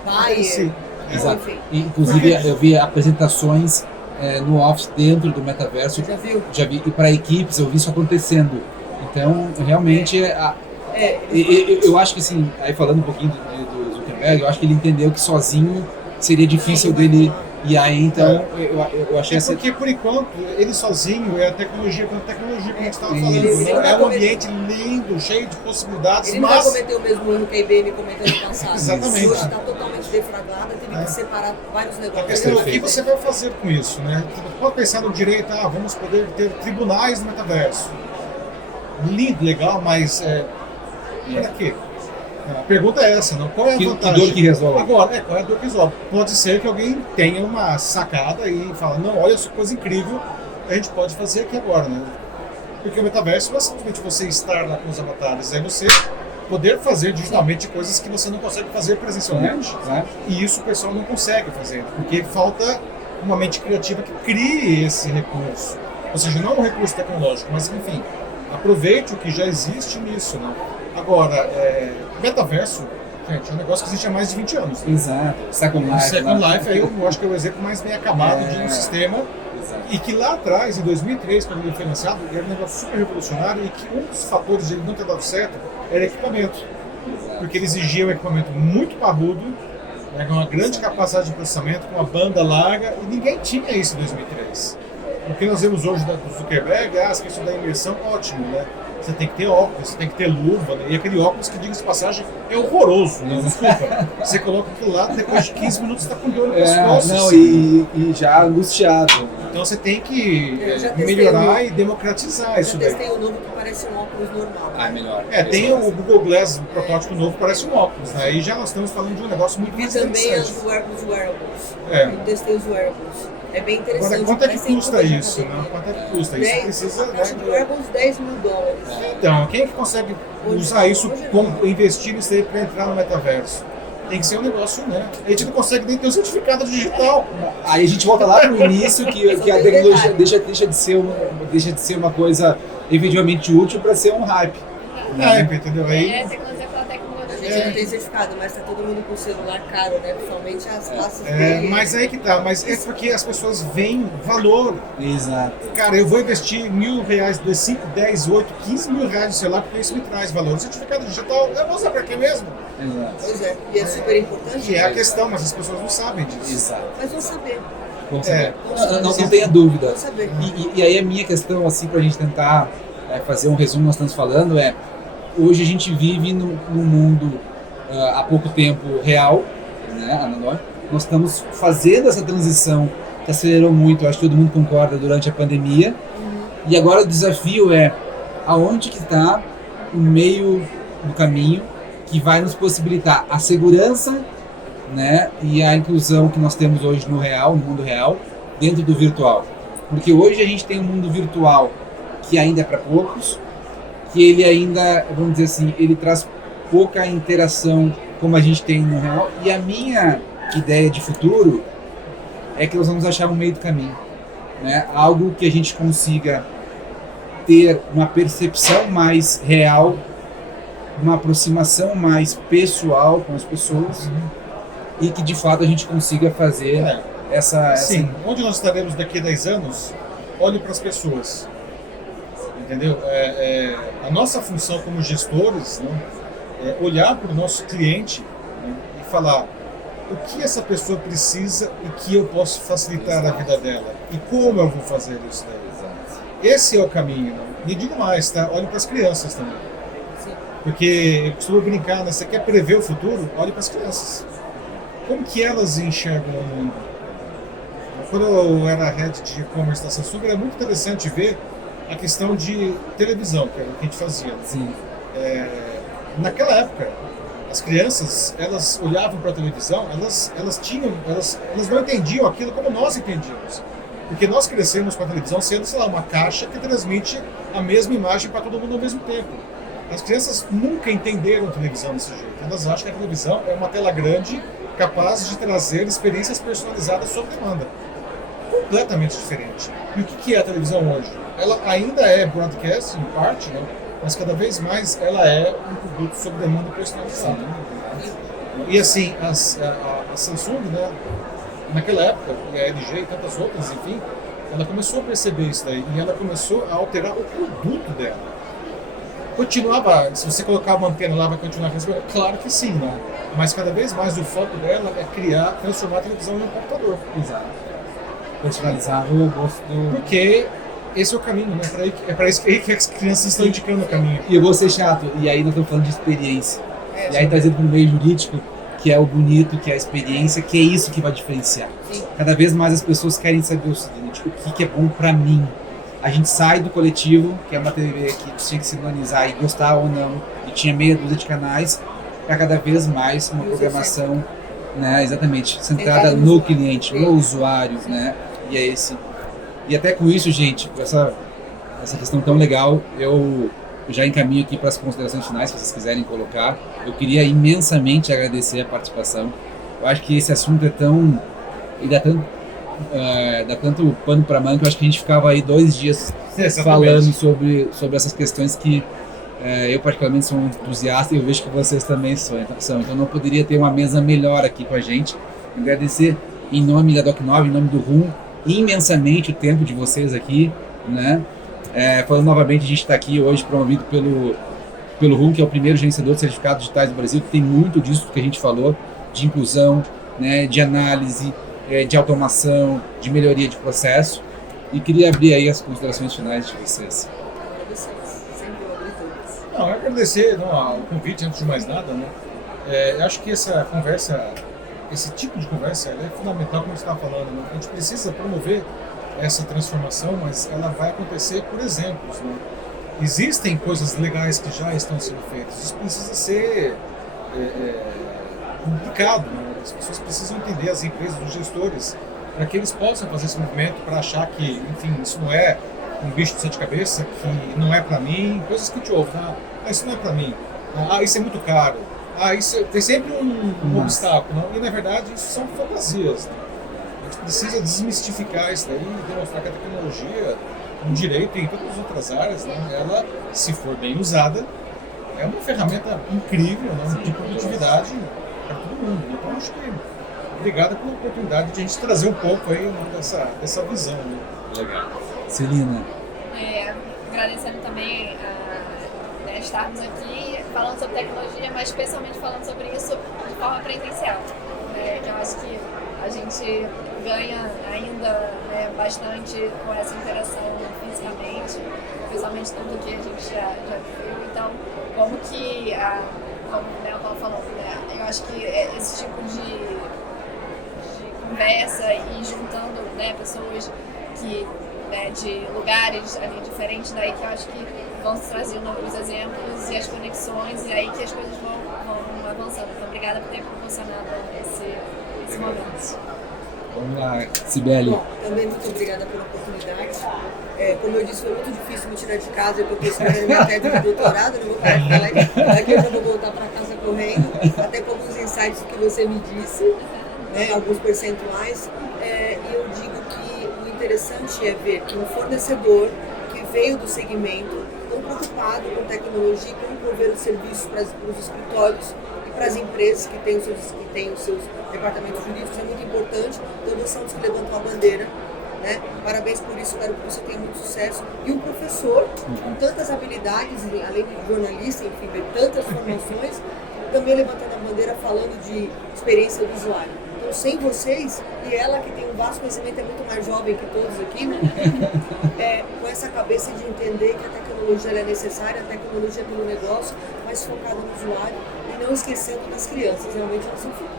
Bayer, Exato. enfim. Inclusive, eu vi apresentações no Office dentro do metaverso. Já viu? Já vi, e para equipes eu vi isso acontecendo. Então, realmente, eu acho que assim, aí falando um pouquinho do Zuckerberg, eu acho que ele entendeu que sozinho seria difícil dele. E aí, então, eu achei assim. Porque, por enquanto, ele sozinho é a tecnologia como a gente estava falando. Ele Não é um ambiente lindo, cheio de possibilidades, Ele mas... não vai cometer o mesmo erro que a IBM cometeu no passado. Exatamente. Hoje está totalmente defragrada, teve que separar vários negócios. A questão é o que você vai fazer com isso, né? Você pode pensar no direito, vamos poder ter tribunais no metaverso. Lindo, legal, mas para quê? A pergunta é essa, não? Qual é a vantagem? Que dor que resolve? Agora, qual é a dor que resolve? Pode ser que alguém tenha uma sacada e fala, não, olha essa coisa incrível, a gente pode fazer aqui agora, né? Porque o metaverso não é simplesmente você estar lá com os avatares, é você poder fazer digitalmente coisas que você não consegue fazer presencialmente. E isso o pessoal não consegue fazer, porque falta uma mente criativa que crie esse recurso. Ou seja, não um recurso tecnológico, mas enfim, aproveite o que já existe nisso, né? Agora, metaverso, gente, é um negócio que existe há mais de 20 anos. Né? Exato. Second Life, aí eu acho que é o exemplo mais bem acabado de um sistema. Exato. E que lá atrás, em 2003, quando ele foi lançado, era um negócio super revolucionário e que um dos fatores de ele não ter dado certo era equipamento. Exato. Porque ele exigia um equipamento muito parrudo, né, com uma grande capacidade de processamento, com uma banda larga, e ninguém tinha isso em 2003. O que nós vemos hoje do Zuckerberg, as questões da imersão, ótimo, né? Você tem que ter óculos, você tem que ter luva, né? E aquele óculos que, diga-se de passagem, é horroroso, né? Desculpa. Você coloca aquilo lá, depois de 15 minutos você está com dor no pescoço. Não, e já angustiado. Então você tem que melhorar e democratizar isso daí. Eu testei o novo que parece um óculos normal. Melhor. Tem o Google Glass, o protótipo novo, parece um óculos, né? Aí já nós estamos falando de um negócio muito mais interessante. E também os wearables. Eu testei os wearables. É bem interessante. Agora, quanto é que custa isso, né? Quanto é que custa? Isso precisa... A caixa de wearables, $10 mil. Então, quem é que consegue usar isso, investir nisso aí para entrar no metaverso? Tem que ser um negócio, né? A gente não consegue nem ter um certificado digital. Aí a gente volta lá no início que a tecnologia deixa de ser uma coisa efetivamente útil para ser um hype. Entendeu? Aí... A gente não tem certificado, mas tá todo mundo com celular caro, né? Principalmente as classes mas aí que tá, mas é porque as pessoas veem valor. Exato. Cara, eu vou investir R$1.000, 5, 10, 8, 15 mil reais no celular porque isso me traz valor. O certificado digital, eu vou usar pra quê mesmo? Exato. Pois é, e é super importante. E é a questão, mas as pessoas não sabem disso. Exato. Mas vão saber. Não tenha dúvida. Vão saber. E aí a minha questão, assim, pra gente tentar fazer um resumo que nós estamos falando hoje a gente vive num mundo há pouco tempo real, né? Nós estamos fazendo essa transição que acelerou muito, acho que todo mundo concorda, durante a pandemia, E agora o desafio é aonde que está o meio do caminho que vai nos possibilitar a segurança, né, e a inclusão que nós temos hoje no real, no mundo real, dentro do virtual. Porque hoje a gente tem um mundo virtual que ainda é para poucos, que ele ainda, vamos dizer assim, ele traz pouca interação como a gente tem no real. E a minha ideia de futuro é que nós vamos achar um meio do caminho, né? Algo que a gente consiga ter uma percepção mais real, uma aproximação mais pessoal com as pessoas e que de fato a gente consiga fazer essa... Sim, onde nós estaremos daqui a 10 anos, olhe para as pessoas, entendeu? A nossa função como gestores, né, é olhar para o nosso cliente, né, e falar o que essa pessoa precisa e que eu posso facilitar a vida dela e como eu vou fazer isso daí. Esse é o caminho. Né? E digo mais, tá? Olhe para as crianças também. Porque eu costumo brincar, né? Você quer prever o futuro? Olhe para as crianças. Como que elas enxergam o mundo? Quando eu era head de e-commerce da Samsung, era muito interessante ver a questão de televisão, que era o que a gente fazia. Sim. Naquela época, as crianças, elas olhavam para a televisão, elas não entendiam aquilo como nós entendíamos. Porque nós crescemos com a televisão sendo, sei lá, uma caixa que transmite a mesma imagem para todo mundo ao mesmo tempo. As crianças nunca entenderam a televisão desse jeito. Elas acham que a televisão é uma tela grande capaz de trazer experiências personalizadas sob demanda. Completamente diferente. E o que é a televisão hoje? Ela ainda é broadcast, em parte, né? Mas cada vez mais ela é um produto sob demanda personalizado. E assim, a Samsung, né? Naquela época, e a LG e tantas outras, enfim, ela começou a perceber isso daí e ela começou a alterar o produto dela. Continuava, se você colocar uma antena lá, vai continuar recebendo? Claro que sim, né? Mas cada vez mais o foco dela é transformar a televisão em um computador. Exato. Personalizar o gosto do... Porque esse é o caminho, né? É para isso que as crianças estão indicando o caminho. E eu vou ser chato, e aí nós estamos falando de experiência. E aí trazendo para o meio jurídico, que é o bonito, que é a experiência, que é isso que vai diferenciar. Sim. Cada vez mais as pessoas querem saber o seguinte, o que é bom para mim. A gente sai do coletivo, que é uma TV que tinha que sintonizar e gostar ou não, e tinha meia dúzia de canais, para cada vez mais uma programação, né, exatamente, centrada no cliente, no usuário, né, e é esse. E até com isso, gente, com essa questão tão legal, eu já encaminho aqui para as considerações finais, se vocês quiserem colocar. Eu queria imensamente agradecer a participação. Eu acho que esse assunto é tão... e dá tanto pano para manga que eu acho que a gente ficava aí 2 dias falando sobre essas questões que eu particularmente sou um entusiasta e eu vejo que vocês também são. Então não poderia ter uma mesa melhor aqui com a gente. Agradecer em nome da Doc9, em nome do RUM, imensamente o tempo de vocês aqui, né? Falando novamente, a gente está aqui hoje promovido pelo RUM, que é o primeiro gerenciador de certificados digitais do Brasil, que tem muito disso que a gente falou, de inclusão, né, de análise, de automação, de melhoria de processo. E queria abrir aí as considerações finais de vocês. Não, eu agradecer o convite, antes de mais nada, né? Eu acho que essa conversa, esse tipo de conversa, ela é fundamental, como você estava falando, né? A gente precisa promover essa transformação, mas ela vai acontecer por exemplos, né? Existem coisas legais que já estão sendo feitas, isso precisa ser publicado, né? As pessoas precisam entender, as empresas, os gestores, para que eles possam fazer esse movimento, para achar que, enfim, isso não é um bicho de 7 cabeças, que não é para mim, coisas que a gente ouve, isso não é para mim, isso é muito caro, isso tem sempre um obstáculo, não? E na verdade isso são fantasias, né? A gente precisa desmistificar isso daí e demonstrar que a tecnologia, no direito e em todas as outras áreas, né, ela, se for bem usada, é uma ferramenta incrível, né, de produtividade para todo mundo. Então, acho que obrigado pela oportunidade de a gente trazer um pouco aí, né, dessa visão. Né? Legal. Celina. Agradecendo também estarmos aqui falando sobre tecnologia, mas especialmente falando sobre isso de forma presencial. Que eu acho que a gente ganha ainda bastante com essa interação fisicamente, principalmente tudo que a gente já viu. Então, como que, como o Paulo falou, eu acho que esse tipo de conversa e juntando pessoas que né, de lugares ali diferentes, daí que eu acho que vão se trazendo os exemplos e as conexões, e aí que as coisas vão avançando. Então, obrigada por ter proporcionado esse momento. Vamos lá, Cibele. Bom, também muito obrigada pela oportunidade. Como eu disse, foi muito difícil me tirar de casa, eu estou escrevendo minha tese de doutorado, não vou parar falar, daqui eu já vou voltar para casa correndo, até com alguns insights que você me disse, né, alguns percentuais, e eu digo que o interessante é ver que um fornecedor que veio do segmento, tão preocupado com tecnologia, como prover os serviços para os escritórios e para as empresas que têm os seus departamentos jurídicos, é muito importante. Então, nós somos que levantam a bandeira, né? Parabéns por isso, espero que você tenha muito sucesso. E um professor com tantas habilidades, além de jornalista, enfim, de tantas formações, também levantando a bandeira, falando de experiência do usuário. Então, sem vocês, e ela que tem um vasto conhecimento, é muito mais jovem que todos aqui, né? Com essa cabeça de entender que a tecnologia ela é necessária, a tecnologia é pelo negócio, mas focada no usuário e não esquecendo das crianças, realmente elas são futuro.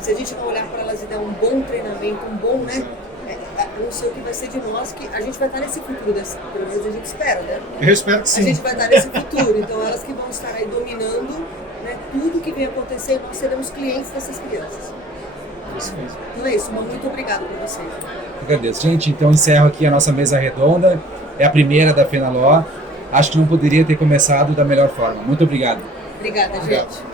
Se a gente não olhar para elas e dar um bom treinamento, um bom, né? Eu não sei o que vai ser de nós, que a gente vai estar nesse futuro, pelo menos a gente espera, né? Eu espero que sim. A gente vai estar nesse futuro, então elas que vão estar aí dominando, né, tudo que vem acontecer, nós seremos clientes dessas crianças. Isso mesmo. Então é isso, muito obrigada por vocês. Eu agradeço. Gente, então encerro aqui a nossa mesa redonda. É a primeira da Fenaló. Acho que não poderia ter começado da melhor forma. Muito obrigado. Obrigada, gente.